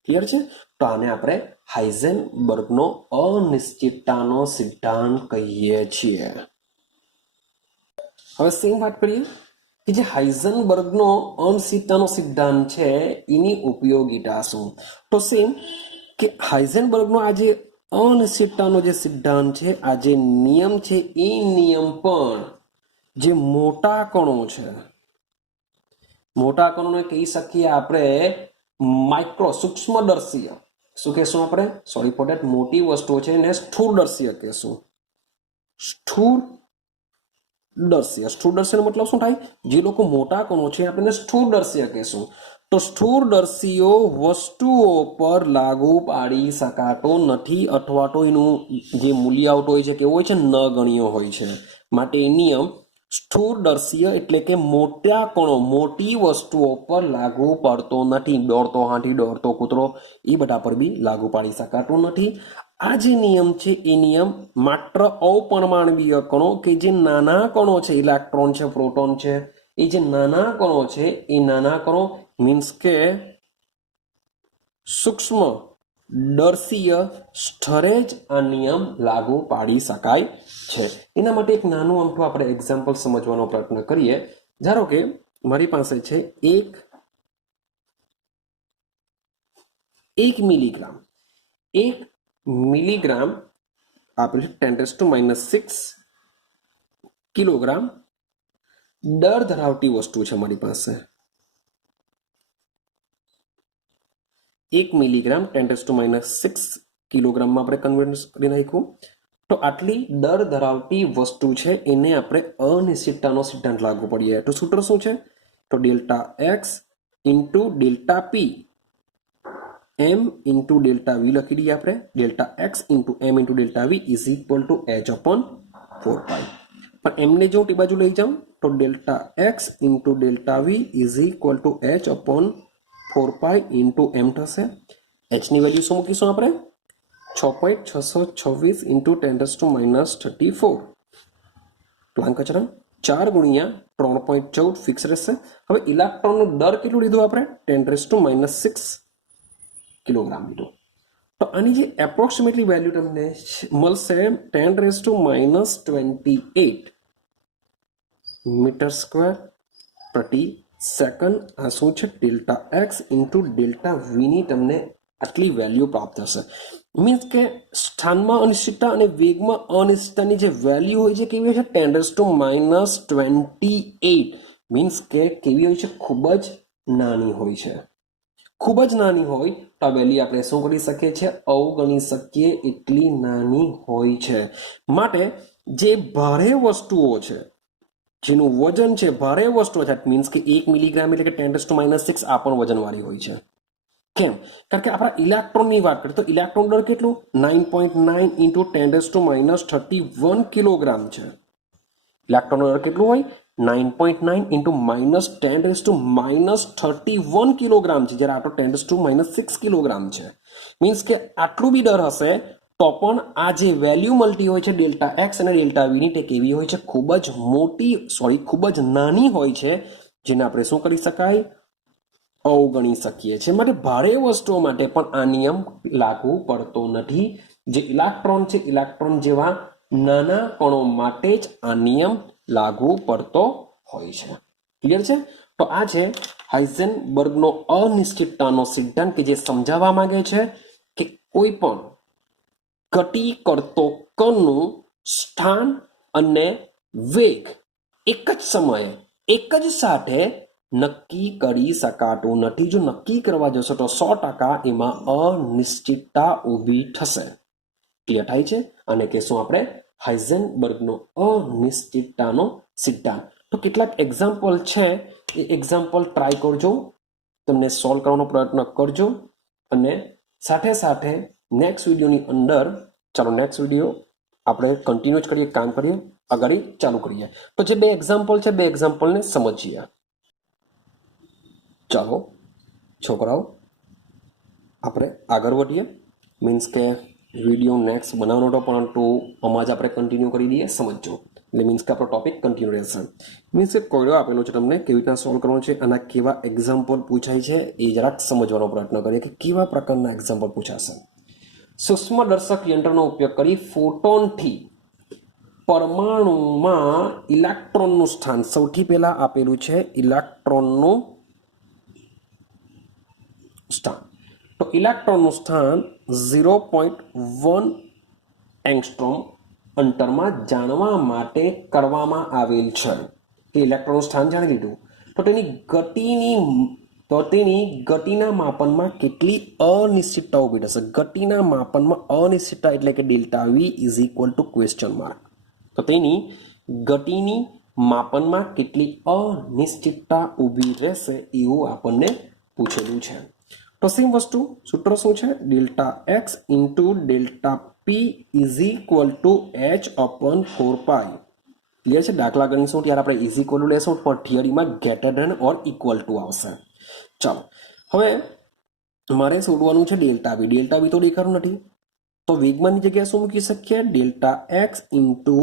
ક્લિયર છે? તો આને આપણે હાઇઝનબર્ગનો અનિશ્ચિતતાનો સિદ્ધાંત કહીએ છીએ. હવે સેમ વાત કરીએ કે જે હાઇઝનબર્ગનો અનિશ્ચિતતાનો સિદ્ધાંત છે એની ઉપયોગિતા શું? તો સેમ કે હાઇઝનબર્ગનો આ જે અનિશ્ચિતતાનો જે સિદ્ધાંત છે, આ જે નિયમ છે એ નિયમ પણ જે મોટા કણો છે, મોટા કણોને કહી શકીએ આપણે માઇક્રો, સૂક્ષ્મદર્શીય. શું કહેશું આપણે? સોરી ફોર ધેટ, મોટી વસ્તુઓ છે એને સ્થૂળદર્શીય કહેશું. સ્થૂળદર્શીય, સ્થૂળદર્શીયનો મતલબ શું થાય? જે લોકો મોટા કણો છે આપણે સ્થૂળદર્શીય કહેશું. તો સ્થૂળદર્શીઓ વસ્તુઓ પર લાગુ પાડી શકાતો નથી, અથવા તો એનું જે મૂલ્ય આવતો હોય છે કેવો હોય છે? નગણ્ય હોય છે. માટે એ નિયમ સ્થૂળદર્શીય એટલે કે મોટા કણો, મોટી વસ્તુઓ પર લાગુ પડતો નથી. દોડતો હાથી, દોડતો કૂતરો, એ બધા પર બી લાગુ પાડી શકાતો નથી. આ જે નિયમ છે એ નિયમ માત્ર અપરમાણવીય કણો, કે જે નાના કણો છે, ઇલેક્ટ્રોન છે, પ્રોટોન છે, એ જે નાના કણો છે એ નાના કણો મીન્સ કે સૂક્ષ્મ દર્શીય સ્તરે જ આ નિયમ લાગુ પાડી શકાય છે. એના માટે એક નાનું અમથું આપણે એક્ઝામ્પલ સમજવાનો પ્રયત્ન કરીએ. ધારો કે મારી પાસે છે એક મિલીગ્રામ, 1 મિલીગ્રામ આપણે 10⁻⁶ કિલોગ્રામ દર ધરાવતી વસ્તુ છે મારી પાસે. 1 મિલીગ્રામ 10⁻⁶ કિલોગ્રામમાં આપણે કન્વર્ટ કરી નાખ્યું. તો તો આટલી દર ધરાવતી વસ્તુ છે એને આપણે અનિશ્ચિતતાનો સિદ્ધાંત લાગુ પડીએ તો સૂત્ર શું છે? તો delta X into delta P M into delta V લખી દઈએ આપણે. Delta X into M into delta V is equal to H upon 4 pi. પણ એમને જો તે બાજુ લઈ જાઉં તો delta X into delta V is equal to H upon 4 pi into M થશે. એચની વેલ્યુ શું મૂકીશું આપણે? 6.626 ઇન્ટુ 10⁻34 પ્લાન્ક અચળાંક 4 ગુણ્યા 3.14 ફિક્સ રહેશે. હવે ઇલેક્ટ્રોનનું દર કેટલું લીધું આપણે? 10⁻6 કિલોગ્રામ લીધું. તો આની જે એપ્રોક્સિમેટલી વેલ્યુ તમને મળશે 10⁻28 મીટર સ્ક્વેર પ્રતિ સેકન્ડ. આ શું છે? ડેલ્ટા એક્સ ઇન્ટુ ડેલ્ટા વીની તમને આટલી વેલ્યુ પ્રાપ્ત થશે. મીન્સ કે સ્થાનમાં અનિશ્ચિતતા અને વેગમાં અનિશ્ચિતતાની જે વેલ્યુ હોય છે કેવી હોય છે? 10⁻28 મીન્સ કે કેવી હોય છે? ખૂબ જ નાની હોય છે. ખૂબ જ નાની હોય તો આ વેલ્યુ આપણે શું કરી શકીએ છીએ? અવગણી શકીએ એટલી નાની હોય છે. માટે જે ભારે વસ્તુઓ છે જેનું વજન છે ભારે વસ્તુઓ છે મીન્સ કે 1 મિલીગ્રામ એટલે કે 10⁻6 આ પણ વજનવાળી હોય છે. કેમ? કારણ કે આપણા ઇલેક્ટ્રોનની વાત કરીએ તો ઇલેક્ટ્રોન દર કેટલું? 9.9 ઇન્ટુ 10⁻31 કિલોગ્રામ છે. ઇલેક્ટ્રોન દર કેટલું હોય? 9.9 ઇન્ટુ -10⁻31 કિલોગ્રામ છે, જ્યારે આટલો 10⁻6 કિલોગ્રામ છે. મીન્સ કે આટલું બી દર હશે તો પણ આ જે વેલ્યુ મળતી હોય છે ડેલ્ટા એક્સ અને ડેલ્ટા વીની તે કેવી હોય છે? ખૂબ જ મોટી ખૂબ જ નાની હોય છે, જેને આપણે શું કરી શકાય? અવગણી શકીએ છીએ. માટે ભારે વસ્તુઓ માટે પણ આ નિયમ લાગુ પડતો નથી. જે ઇલેક્ટ્રોન છે ઇલેક્ટ્રોન જેવા નાના કણો માટે જ આ નિયમ લાગુ પડતો હોય છે. ક્લિયર છે? તો આ છે હાઇઝનબર્ગનો અનિશ્ચિતતાનો સિદ્ધાંત કે જે સમજાવવા માંગે છે કે કોઈ પણ ગતિ કરતો કણનું સ્થાન અને વેગ એક જ સમયે એક જ સાથે નક્કી કરી શકાતું નથી. જો નક્કી કરવા જશો તો 100% એમાં અનિશ્ચિતતા ઊભી થશે. ક્લિયર થાય છે? અને કહેશું આપણે હાઇઝનબર્ગનો અનિશ્ચિતતાનો સિદ્ધાંત. તો કેટલાક એક્ઝામ્પલ છે એ એક્ઝામ્પલ ટ્રાય કરજો, તમને સોલ્વ કરવાનો પ્રયત્ન કરજો અને સાથે સાથે નેક્સ્ટ વિડીયોની અંદર ચાલો નેક્સ્ટ વિડીયો આપણે કન્ટિન્યુ જ કરીએ, કામ કરીએ, આગળ ચાલુ કરીએ. તો જે બે એક્ઝામ્પલ છે બે એક્ઝામ્પલને સમજીએ. ચાલો છોકરાઓ આપણે આગળ વધીએ. મીન્સ કે વિડીયો નેક્સ્ટ બનાવવાનો હતો પરંતુ આમાં જ આપણે કન્ટિન્યુ કરી દઈએ. સમજો એટલે મીન્સ કે આપણો ટોપિક કન્ટિન્યુ રહેશે. મીન્સ કે કોયડો આપેલો છે તમને કેવી રીતના સોલ્વ કરવાનો છે, આના કેવા એક્ઝામ્પલ પૂછાય છે એ જરાક સમજવાનો પ્રયત્ન કરીએ કે કેવા પ્રકારના એક્ઝામ્પલ પૂછાશે. સૂક્ષ્મદર્શક યંત્રનો ઉપયોગ કરી ફોટોનથી પરમાણુમાં ઇલેક્ટ્રોનનું સ્થાન સૌથી પહેલા આપેલું છે ઇલેક્ટ્રોનનું સ્થાન. તો ઇલેક્ટ્રોનનું સ્થાન 0.1 એંગસ્ટ્રોમ અંતરમાં જાણવા માટે કરવામાં આવેલ છે. કે ઇલેક્ટ્રોનનું સ્થાન જાણી લીધું તો તેની ગતિના માપનમાં કેટલી અનિશ્ચિતતા ઊભી થશે? ગતિના માપનમાં અનિશ્ચિતતા એટલે કે delta V is equal to question mark. તો તેની ગતિની માપનમાં કેટલી અનિશ્ચિતતા ઊભી રહેશે એવું આપણને પૂછેલું છે. તો સેમ વસ્તુ સૂત્ર શું છે? Delta X into delta P is equal to H upon 4 pi. Clear છે? દાખલા ગણીશું ત્યારે આપણે ઇઝ ઇક્વલ ટુ લેશું પણ થિયરીમાં greater than or equal to આવશે. ચાલો હવે મારે શોધવાનું છે ડેલ્ટા વી. ડેલ્ટા વી તો દેખાતું નથી તો વેગમાનની જગ્યાએ શું મૂકી શકીએ? Delta X into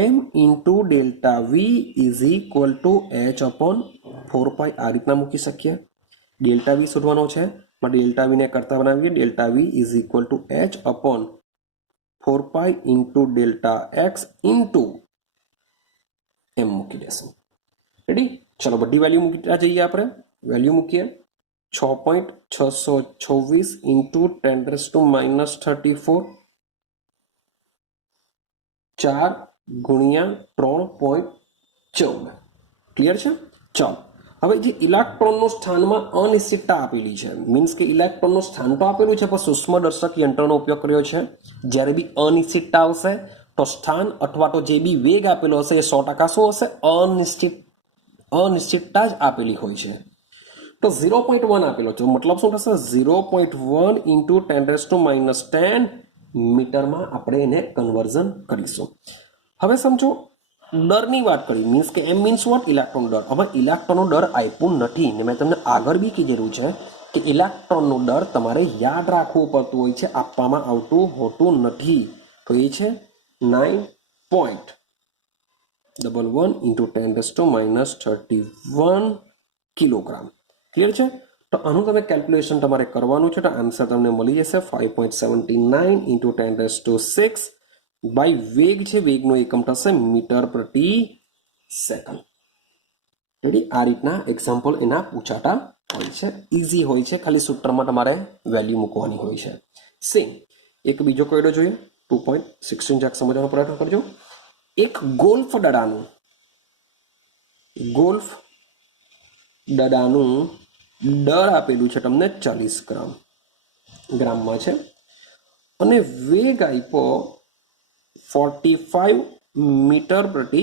M into delta V is equal to H upon 4 pi આ રીતના મૂકી શકીએ. ડેલ્ટા વી શોધવાનો છે પણ ડેલ્ટા વીને કરતા બનાવીએ. Delta V is equal to H upon 4 pi into delta X into M મૂકી દેશું. રેડી? ચલો બધી વેલ્યુ મૂકતા જઈએ. આપણે વેલ્યુ મૂકીએ 6.626 ઇન્ટુ 10⁻34 4 ગુણ્યા 3.14. ક્લિયર છે? ચાલો હવે જે ઇલેક્ટ્રોનનું સ્થાનમાં અનિશ્ચિતતા આપેલી છે મીન્સ કે ઇલેક્ટ્રોનનું સ્થાન તો આપેલું છે પણ સૂક્ષ્મદર્શક યંત્રનો ઉપયોગ કર્યો છે. જ્યારે બી અનિશ્ચિતતા આવશે તો સ્થાન અથવા તો જે બી વેગ આપેલો હશે એ 100% શું હશે? અનિશ્ચિતતા જ આપેલી હોય છે. તો 0.1 આપેલો છે, મતલબ શું થશે? 0.1 ઇન્ટુ 10⁻10 મીટરમાં આપણે એને કન્વર્ઝન કરીશું. હવે સમજો દરની વાત કરી, મીન્સ કે એમ મીન્સ વોટ? ઇલેક્ટ્રોન દર. હવે ઇલેક્ટ્રોનનો દર આપ્યું નથી ને મેં તમને આગળ બી કીધેલું છે કે ઇલેક્ટ્રોનનો દર તમારે યાદ રાખવું પડતું હોય છે, આપવામાં આવતું હોતું નથી. તો એ છે 9.11 ઇન્ટુ 10⁻31 કિલોગ્રામ. ક્લિયર છે? તો આનું તમે કેલ્ક્યુલેશન તમારે કરવાનું છે, તો આન્સર તમને મળી જશે 5.79 ઇન્ટુ 10⁻6 બાય વેગ છે, વેગનો એકમ થશે મીટર પ્રતિ સેકન્ડ. રેડી? આ રીતના એક્ઝામ્પલ એના પૂછાતા હોય છે, ઇઝી હોય છે, ખાલી સૂત્રમાં તમારે વેલ્યુ મૂકવાની હોય છે. સેમ એક બીજો કોયડો જોઈએ, 2.16 જાક સમજવાનો પ્રયત્ન કરજો. એક ગોલ્ફ દડાનું દર આપેલું છે તમને 40 ગ્રામમાં છે અને વેગ આપ્યો 45 મીટર પ્રતિ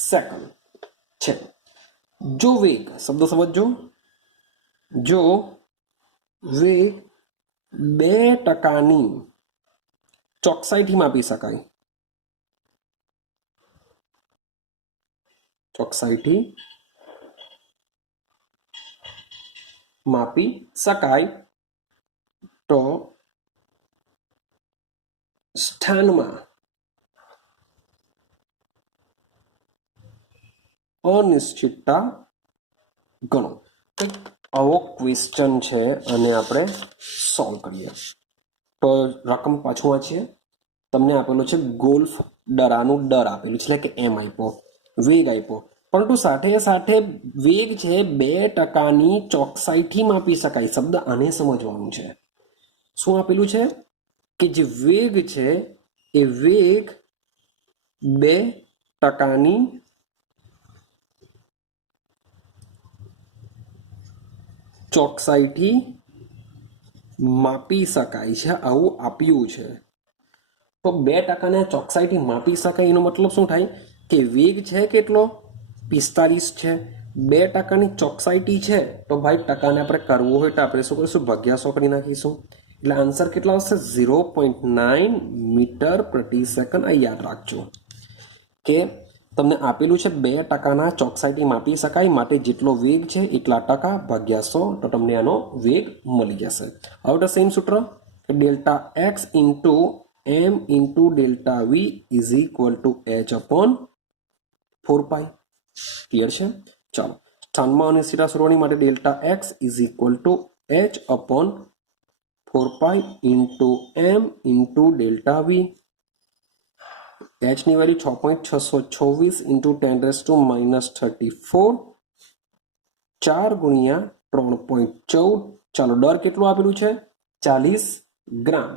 સેકન્ડ છે. જો વેગ, શબ્દ સમજો, જો વેગ 2%ની ચોકસાઈથી માપી શકાય, તો સ્થાનમાં અનિશ્ચિતતા ગણો. આવો ક્વેશ્ચન છે અને આપણે સોલ્વ કરીએ. તો રકમ પાછું વાંચીએ. તમને આપેલો છે ગોલ્ફ દડાનું દર આપેલું છે, એટલે કે એમ આપ્યો, વેગ આપ્યો, પરંતુ સાથે સાથે વેગ છે 2%ની ચોકસાઈથી માપી શકાય. શબ્દ આને સમજવાનું છે. શું આપેલું છે? કે જે વેગ છે એ વેગ 2%ની ચોકસાઈથી માપી શકાય છે, આવું આપ્યું છે. તો 2%ને ચોકસાઈથી માપી શકાય એનો મતલબ શું થાય? કે વેગ છે કેટલો? 45 છે, 2%ની ચોકસાઈથી છે, તો ભાઈ ટકાને આપણે કરવું હોય તો આપણે શું કરીશું? ભાગ્યા 100 કરી નાખીશું. એટલે આન્સર કેટલા આવશે? 0.9 મીટર પ્રતિ સેકન્ડ. આ યાદ રાખજો કે તમને આપેલું છે 2%ના ચોકસાઈથી માપી શકાય, માટે જેટલો વેગ છે એટલા ટકા ભાગ્યા 100, તો તમને આનો વેગ મળી જશે. હવે તો સેમ સૂત્ર કે delta X into M into delta V is equal to h upon 4π. Clear છે? ચાલો, સ્થાનમાં અનિશ્ચિતતા શોધવાની માટે delta X is equal to h upon 4π into M into delta V. h ની વેલ્યુ 6.626 ઇન્ટુ 10⁻34, 4 ગુણ્યા 3.14. ચાલો, દર કેટલું આપેલું છે? 40 ગ્રામ.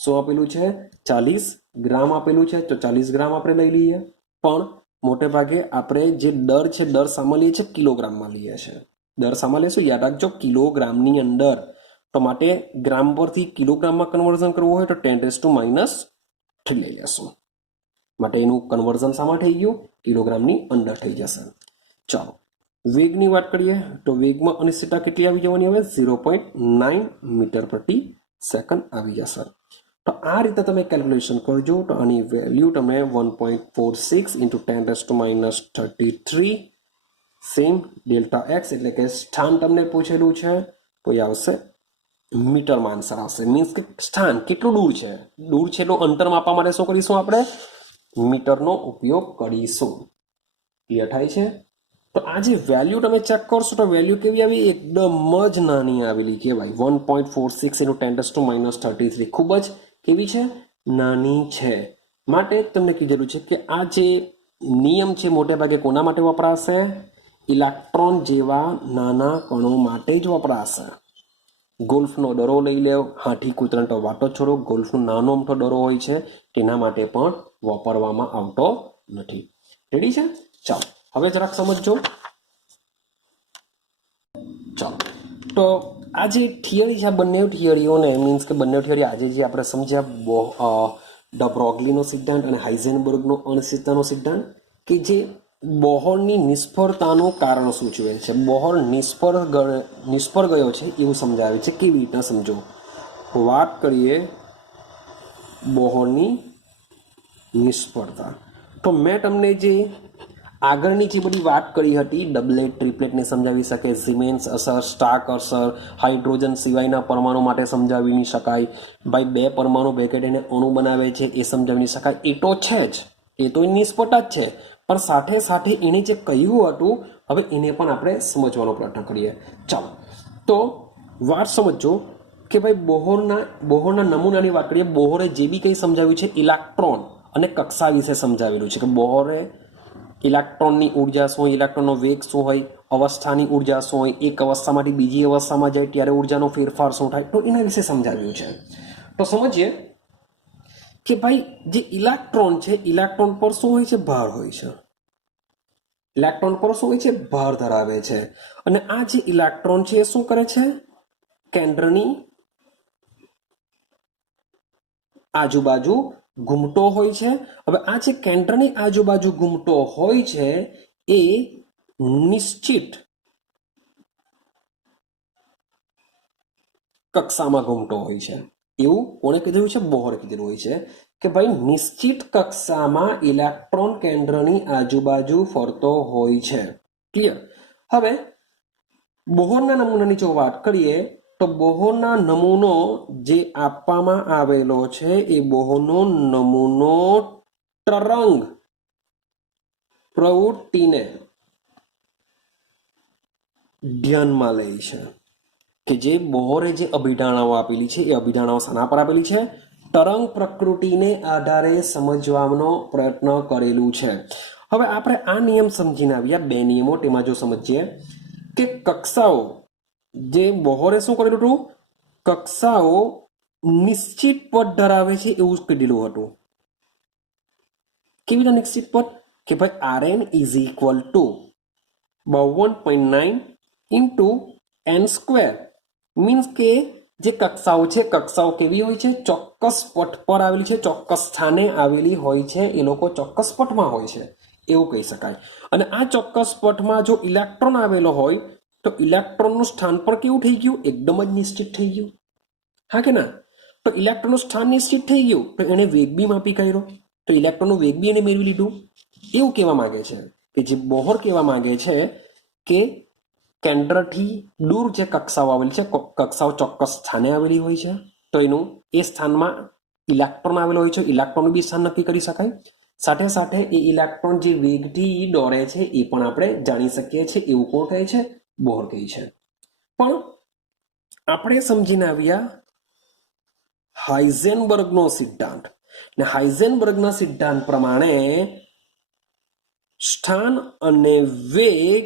શું આપેલું છે? 40 ગ્રામ આપેલું છે, તો 40 ગ્રામ આપણે લઈ લઈએ. પણ મોટે ભાગે આપણે જે દર છે, દર સામાન્ય લઈએ છીએ કિલોગ્રામમાં લઈએ છીએ. દર સામાન્ય લેશું, યાદ રાખજો, કિલોગ્રામની અંદર. તો માટે ગ્રામ પરથી કિલોગ્રામમાં કન્વર્ઝન કરવું હોય તો 10⁻3 લઈ લેશું. માટે એનું કન્વર્ઝન શામાં થઈ ગયું? કિલોગ્રામની અંદર થઈ જશે. ચાલો, વેગની વાત કરીએ તો વેગમાં અનિશ્ચિતતા કેટલી આવી જવાની? હવે 0.9 મીટર પ્રતિ સેકન્ડ આવી જશે. તો આ રીતે તમે કેલ્ક્યુલેશન કરજો. તો આની વેલ્યુ તમે 1.46 ઇન્ટુ 10⁻33 સેમ ડેલ્ટા એક્સ, એટલે કે સ્થાન તમને પૂછેલું છે તો એ આવશે મીટરમાં આન્સર આવશે. મીન્સ કે સ્થાન કેટલું દૂર છે, એટલું અંતર માપવા માટે શું કરીશું? આપણે મીટરનો ઉપયોગ કરીશું. ક્લિયર થાય છે? તો આ જે વેલ્યુ તમે ચેક કરશો તો વેલ્યુ કેવી આવી? એકદમ જ નાની આવેલી કહેવાય. 1.46 ઇન્ટુ 10⁻33 ખૂબ જ કેવી છે? નાની છે. માટે તમને કીધેલું છે કે આ જે નિયમ છે મોટે ભાગે કોના માટે વપરાશે? ઇલેક્ટ્રોન જેવા નાના કણો માટે જ વપરાશે. ગોલ્ફનો દડો લઈ લે, હાથી કૂતરાનો વાટો છોડો, ગોલ્ફનો નાનો અમથો દડો હોય છે, તેના માટે પણ વાપરવામાં આવતો નથી. રેડી છે? ચાલો, હવે જરાક સમજજો. ચાલો, તો આ જે થિયરી છે, આ બંને થિયરીઓને મીન્સ કે બંને થિયરી આજે જે આપણે સમજ્યા ડ બ્રોગલીનો સિદ્ધાંત અને હાઇઝેનબર્ગનો અનિશ્ચિતતાનો સિદ્ધાંત, કે જે બોહરની નિષ્ફળતાનું કારણ સૂચવે છે. બોહર નિષ્ફળ ગયો છે એવું સમજાવે છે. કેવી રીતના સમજો? વાત કરીએ બોહરની નિષ્ફળતા. તો મેં તમને જે આગળની જે બધી વાત કરી હતી, ડબલેટ ટ્રિપલેટને સમજાવી શકે, સિમેન્સ અસર, સ્ટાર્ક અસર, હાઇડ્રોજન સિવાયના પરમાણુ માટે સમજાવી નહીં શકાય, ભાઈ 2 પરમાણુ ભેગા થઈને અણુ બનાવે છે એ સમજાવી નહીં શકાય. એ તો છે જ, એ તો નિષ્ફળતા જ છે. પણ સાથે સાથે એણે જે કહ્યું હતું, હવે એને પણ આપણે સમજવાનો પ્રયત્ન કરીએ. ચાલો તો વાત સમજો કે ભાઈ બોહરના નમૂનાની વાત કરીએ. બોહરે જે બી કંઈ સમજાવ્યું છે ઇલેક્ટ્રોન અને કક્ષા વિશે સમજાવેલું છે, કે બોહરે ઇલેક્ટ્રોનની ઉર્જા શું હોય, ઇલેક્ટ્રોનનો વેગ શું હોય, અવસ્થાની ઉર્જા શું હોય, એક અવસ્થામાંથી બીજી અવસ્થામાં જાય ત્યારે ઉર્જાનો ફેરફાર શું થાય, તો એના વિશે સમજાવ્યું છે. તો સમજીએ કે ભાઈ જે ઇલેક્ટ્રોન છે, ઇલેક્ટ્રોન પર શું હોય છે? ભાર હોય છે. ઇલેક્ટ્રોન પર શું હોય છે? ભાર ધરાવે છે. અને આ જે ઇલેક્ટ્રોન છે એ શું કરે છે? કેન્દ્રની આજુબાજુ ઘૂમતો હોય છે. હવે આ જે કેન્દ્રની આજુબાજુ ઘૂમતો હોય છે એ નિશ્ચિત કક્ષામાં ઘૂમતો હોય છે. એવું કોણે કીધેલું છે? બોહરે કીધેલું હોય છે કે ભાઈ નિશ્ચિત કક્ષામાં ઇલેક્ટ્રોન કેન્દ્રની આજુબાજુ ફરતો હોય છે. ક્લિયર? હવે બોહરના નમૂનાની જો વાત કરીએ તો બોહરના નમૂનો જે આપવામાં આવેલો છે એ બોહરનો નમૂનો તરંગ પ્રવૃત્તિને ધ્યાનમાં લે છે. કે જે બોહરે જે અભિધારણાઓ આપેલી છે એ અભિધારણાઓ શાના પર આપેલી છે? તરંગ પ્રકૃતિને આધારે સમજવાનો પ્રયત્ન કરેલું છે. હવે આપણે આ નિયમ સમજીને આવ્યા. 2 નિયમો તેમાં જો સમજીએ કે કક્ષાઓ જે બોહરે શું કરેલું હતું? કક્ષાઓ નિશ્ચિત પદ ધરાવે છે એવું કીધેલું હતું. કેવી રીતે નિશ્ચિત પદ? કે ભાઈ Rn is equal two 52.9 into n square. Means કે જે કક્ષાઓ છે, કક્ષાઓ કેવી હોય છે? ચોક્કસ પથ પર આવેલી છે, ચોક્કસ સ્થાને આવેલી હોય છે. એ લોકો ચોક્કસ પથમાં હોય છે એવું કહી શકાય. અને આ ચોક્કસ પથમાં જો ઇલેક્ટ્રોન આવેલો હોય તો ઇલેક્ટ્રોનનું સ્થાન પણ કેવું થઈ ગયું? એકદમ જ નિશ્ચિત થઈ ગયું. હા કે ના? તો ઇલેક્ટ્રોનનું સ્થાન નિશ્ચિત થઈ ગયું તો એને વેગ બી માપી કાઢ્યો, તો ઇલેક્ટ્રોનનું વેગ બી એને મેળવી લીધું. એવું કહેવા માંગે છે કે જે બોહર કહેવા માંગે છે કે કેન્દ્રથી દૂર જે કક્ષાઓ આવેલી છે, કક્ષાઓ ચોક્કસ સ્થાને આવેલી હોય છે, તો એનું એ સ્થાનમાં ઇલેક્ટ્રોન આવેલો હોય છે, ઇલેક્ટ્રોનનું બી સ્થાન નક્કી કરી શકાય. સાથે સાથે એ ઇલેક્ટ્રોન જે વેગથી દોડે છે એ પણ આપણે જાણી શકીએ છીએ. એવું કોણ કહે છે? બોહર કહે છે. પણ આપણે સમજીને આવ્યા હાઇઝેનબર્ગનો સિદ્ધાંત. ને હાઇઝેનબર્ગના સિદ્ધાંત પ્રમાણે સ્થાન અને વેગ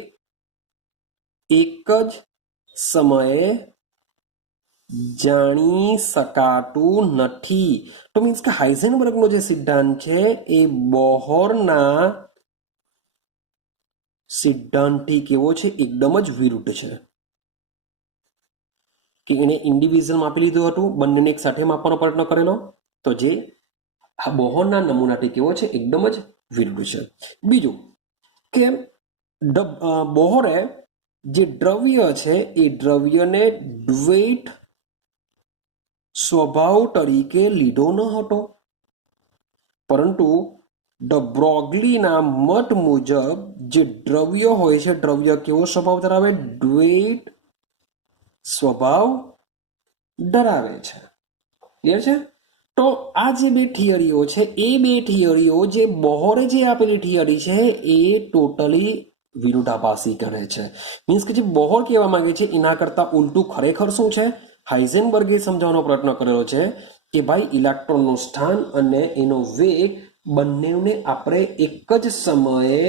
એક જ સમયે જાણી શકાતું નથી. તો મીન્સ કે હાઇઝેનબર્ગનો જે સિદ્ધાંત છે એ બોહરના સિદ્ધાંતથી કેવો છે? એકદમ જ વિરુદ્ધ છે. કે એને ઇન્ડિવિજ્યુઅલ માપી લીધું હતું, બંનેને એક સાથે માપવાનો પ્રયત્ન કરેલો, તો જે આ બોહરના નમૂનાથી કેવો છે? એકદમ જ વિરુદ્ધ છે. બીજું કે બોહરે જે દ્રવ્ય છે એ દ્રવ્યને દ્વૈત સ્વભાવ તરીકે લીધો ન હતો, પરંતુ ડ બ્રોગલીના મત મુજબ જે દ્રવ્ય હોય છે, દ્રવ્ય કેવો સ્વભાવ ધરાવે? દ્વૈત સ્વભાવ ધરાવે છે. ક્લિયર છે? તો આ જે 2 થિયરીઓ છે એ 2 થિયરીઓ જે બોહરે જે આપેલી થિયરી છે એ ટોટલી વિરોધાભાસી કરે છે. મીન્સ કે જે બોહર કહેવા માંગે છે એના કરતાં ઉલટું ખરેખર શું છે? હાઇઝેનબર્ગે સમજાવવાનો પ્રયત્ન કરેલો છે કે ભાઈ ઇલેક્ટ્રોનનું સ્થાન અને એનો વેગ બંનેને આપણે એક જ સમયે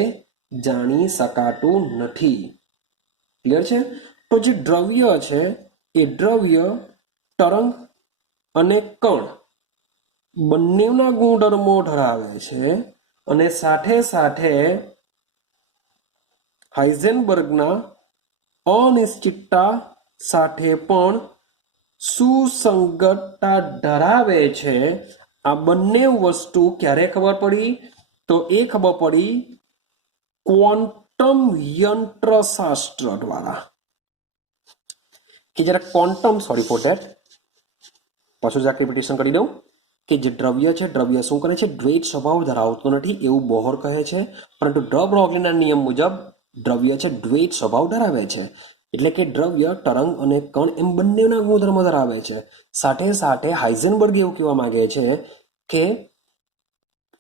જાણી શકાતું નથી. ક્લિયર છે? તો જે દ્રવ્ય છે એ દ્રવ્ય, તરંગ અને કણ બંનેના ગુણધર્મો ધરાવે છે અને સાથે સાથે હાઇઝેનબર્ગના અનિશ્ચિતતા સાથે પણ સુસંગતતા ધરાવે છે. આ બંને વસ્તુ ક્યારે ખબર પડી? તો એ ખબર પડી ક્વોન્ટમ યંત્રશાસ્ત્ર દ્વારા, કે જ્યારે ક્વોન્ટમ, સોરી ફોર ધેટ, પાછું જ રિપીટેશન કરી દઉં કે જે દ્રવ્ય છે, દ્રવ્ય શું કરે છે? દ્વૈત સ્વભાવ ધરાવતો નથી એવું બોહર કહે છે, પરંતુ ડ બ્રોગલીના નિયમ મુજબ દ્રવ્ય છે દ્વૈત સ્વભાવ ધરાવે છે. એટલે કે દ્રવ્ય, તરંગ અને કણ એમ બંનેના ગુણધર્મ ધરાવે છે. સાથે સાથે હાઇઝનબર્ગ એવું કહેવા માંગે છે કે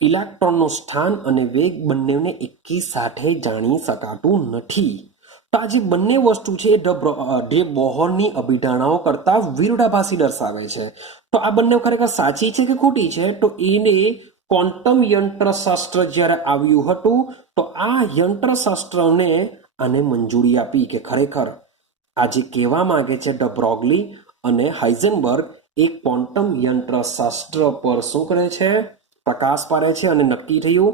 ઇલેક્ટ્રોનનું સ્થાન અને વેગ બંનેને એકી સાથે જાણી શકાતું નથી. તો આ જે બંને વસ્તુ છે જે બોહરની અભિધારણાઓ કરતા વિરોધાભાસી દર્શાવે છે. તો આ બંને ખરેખર સાચી છે કે ખોટી છે? તો એને ક્વોન્ટમ યંત્રશાસ્ત્ર જ્યારે આવ્યું હતું તો આ યંત્રશાસ્ત્રને આને મંજૂરી આપી કે ખરેખર આ જે કહેવા માંગે છે ડ બ્રોગલી અને હાઇઝનબર્ગ એ ક્વોન્ટમ યંત્રશાસ્ત્ર પર શું કરે છે? પ્રકાશ પાડે છે. અને નક્કી થયું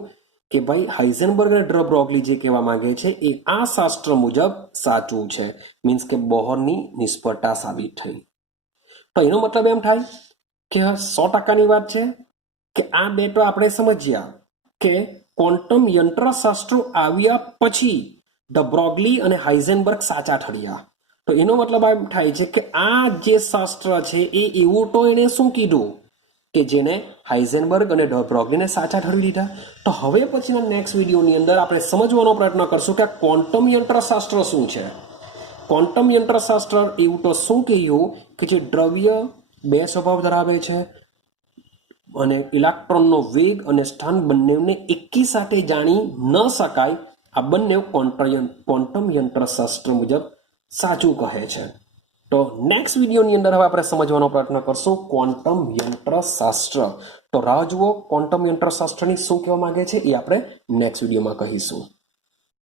કે ભાઈ હાઇઝનબર્ગ અને ડ બ્રોગલી જે કહેવા માંગે છે એ આ શાસ્ત્ર મુજબ સાચું છે. મીન્સ કે બોહરની નિષ્ફળતા સાબિત થઈ. તો એનો મતલબ એમ થાય કે 100%ની વાત છે કે આ બે તો આપણે સમજ્યા કે ક્વોન્ટમ યંત્રશાસ્ત્રો આવ્યા પછી ડ બ્રોગલી અને હાઇઝનબર્ગ સાચા ઠર્યા. તો એનો મતલબ એમ થાય છે કે આ જે શાસ્ત્ર છે એ એવું તો એને શું કીધું કે જેને હાઇઝનબર્ગ અને ડ બ્રોગલીને સાચા ઠરવી દીધા. તો હવે પછીના નેક્સ્ટ વિડીયોની અંદર આપણે સમજવાનો પ્રયત્ન કરશું કે આ ક્વોન્ટમ યંત્રશાસ્ત્ર શું છે. ક્વોન્ટમ યંત્રશાસ્ત્ર એવું તો શું કહ્યું કે જે દ્રવ્ય બે સ્વભાવ ધરાવે છે અને ઇલેક્ટ્રોનનો વેગ અને સ્થાન બંનેને એકી સાથે જાણી ન શકાય. આ બંને ક્વોન્ટમ યંત્રશાસ્ત્ર મુજબ સાચું કહે છે. તો નેક્સ્ટ વિડીયોની અંદર હવે આપણે સમજવાનો પ્રયત્ન કરશું ક્વોન્ટમ યંત્રશાસ્ત્ર. તો રાહ જુઓ, ક્વોન્ટમ યંત્રશાસ્ત્રની શું કહેવા માંગે છે એ આપણે નેક્સ્ટ વિડીયોમાં કહીશું.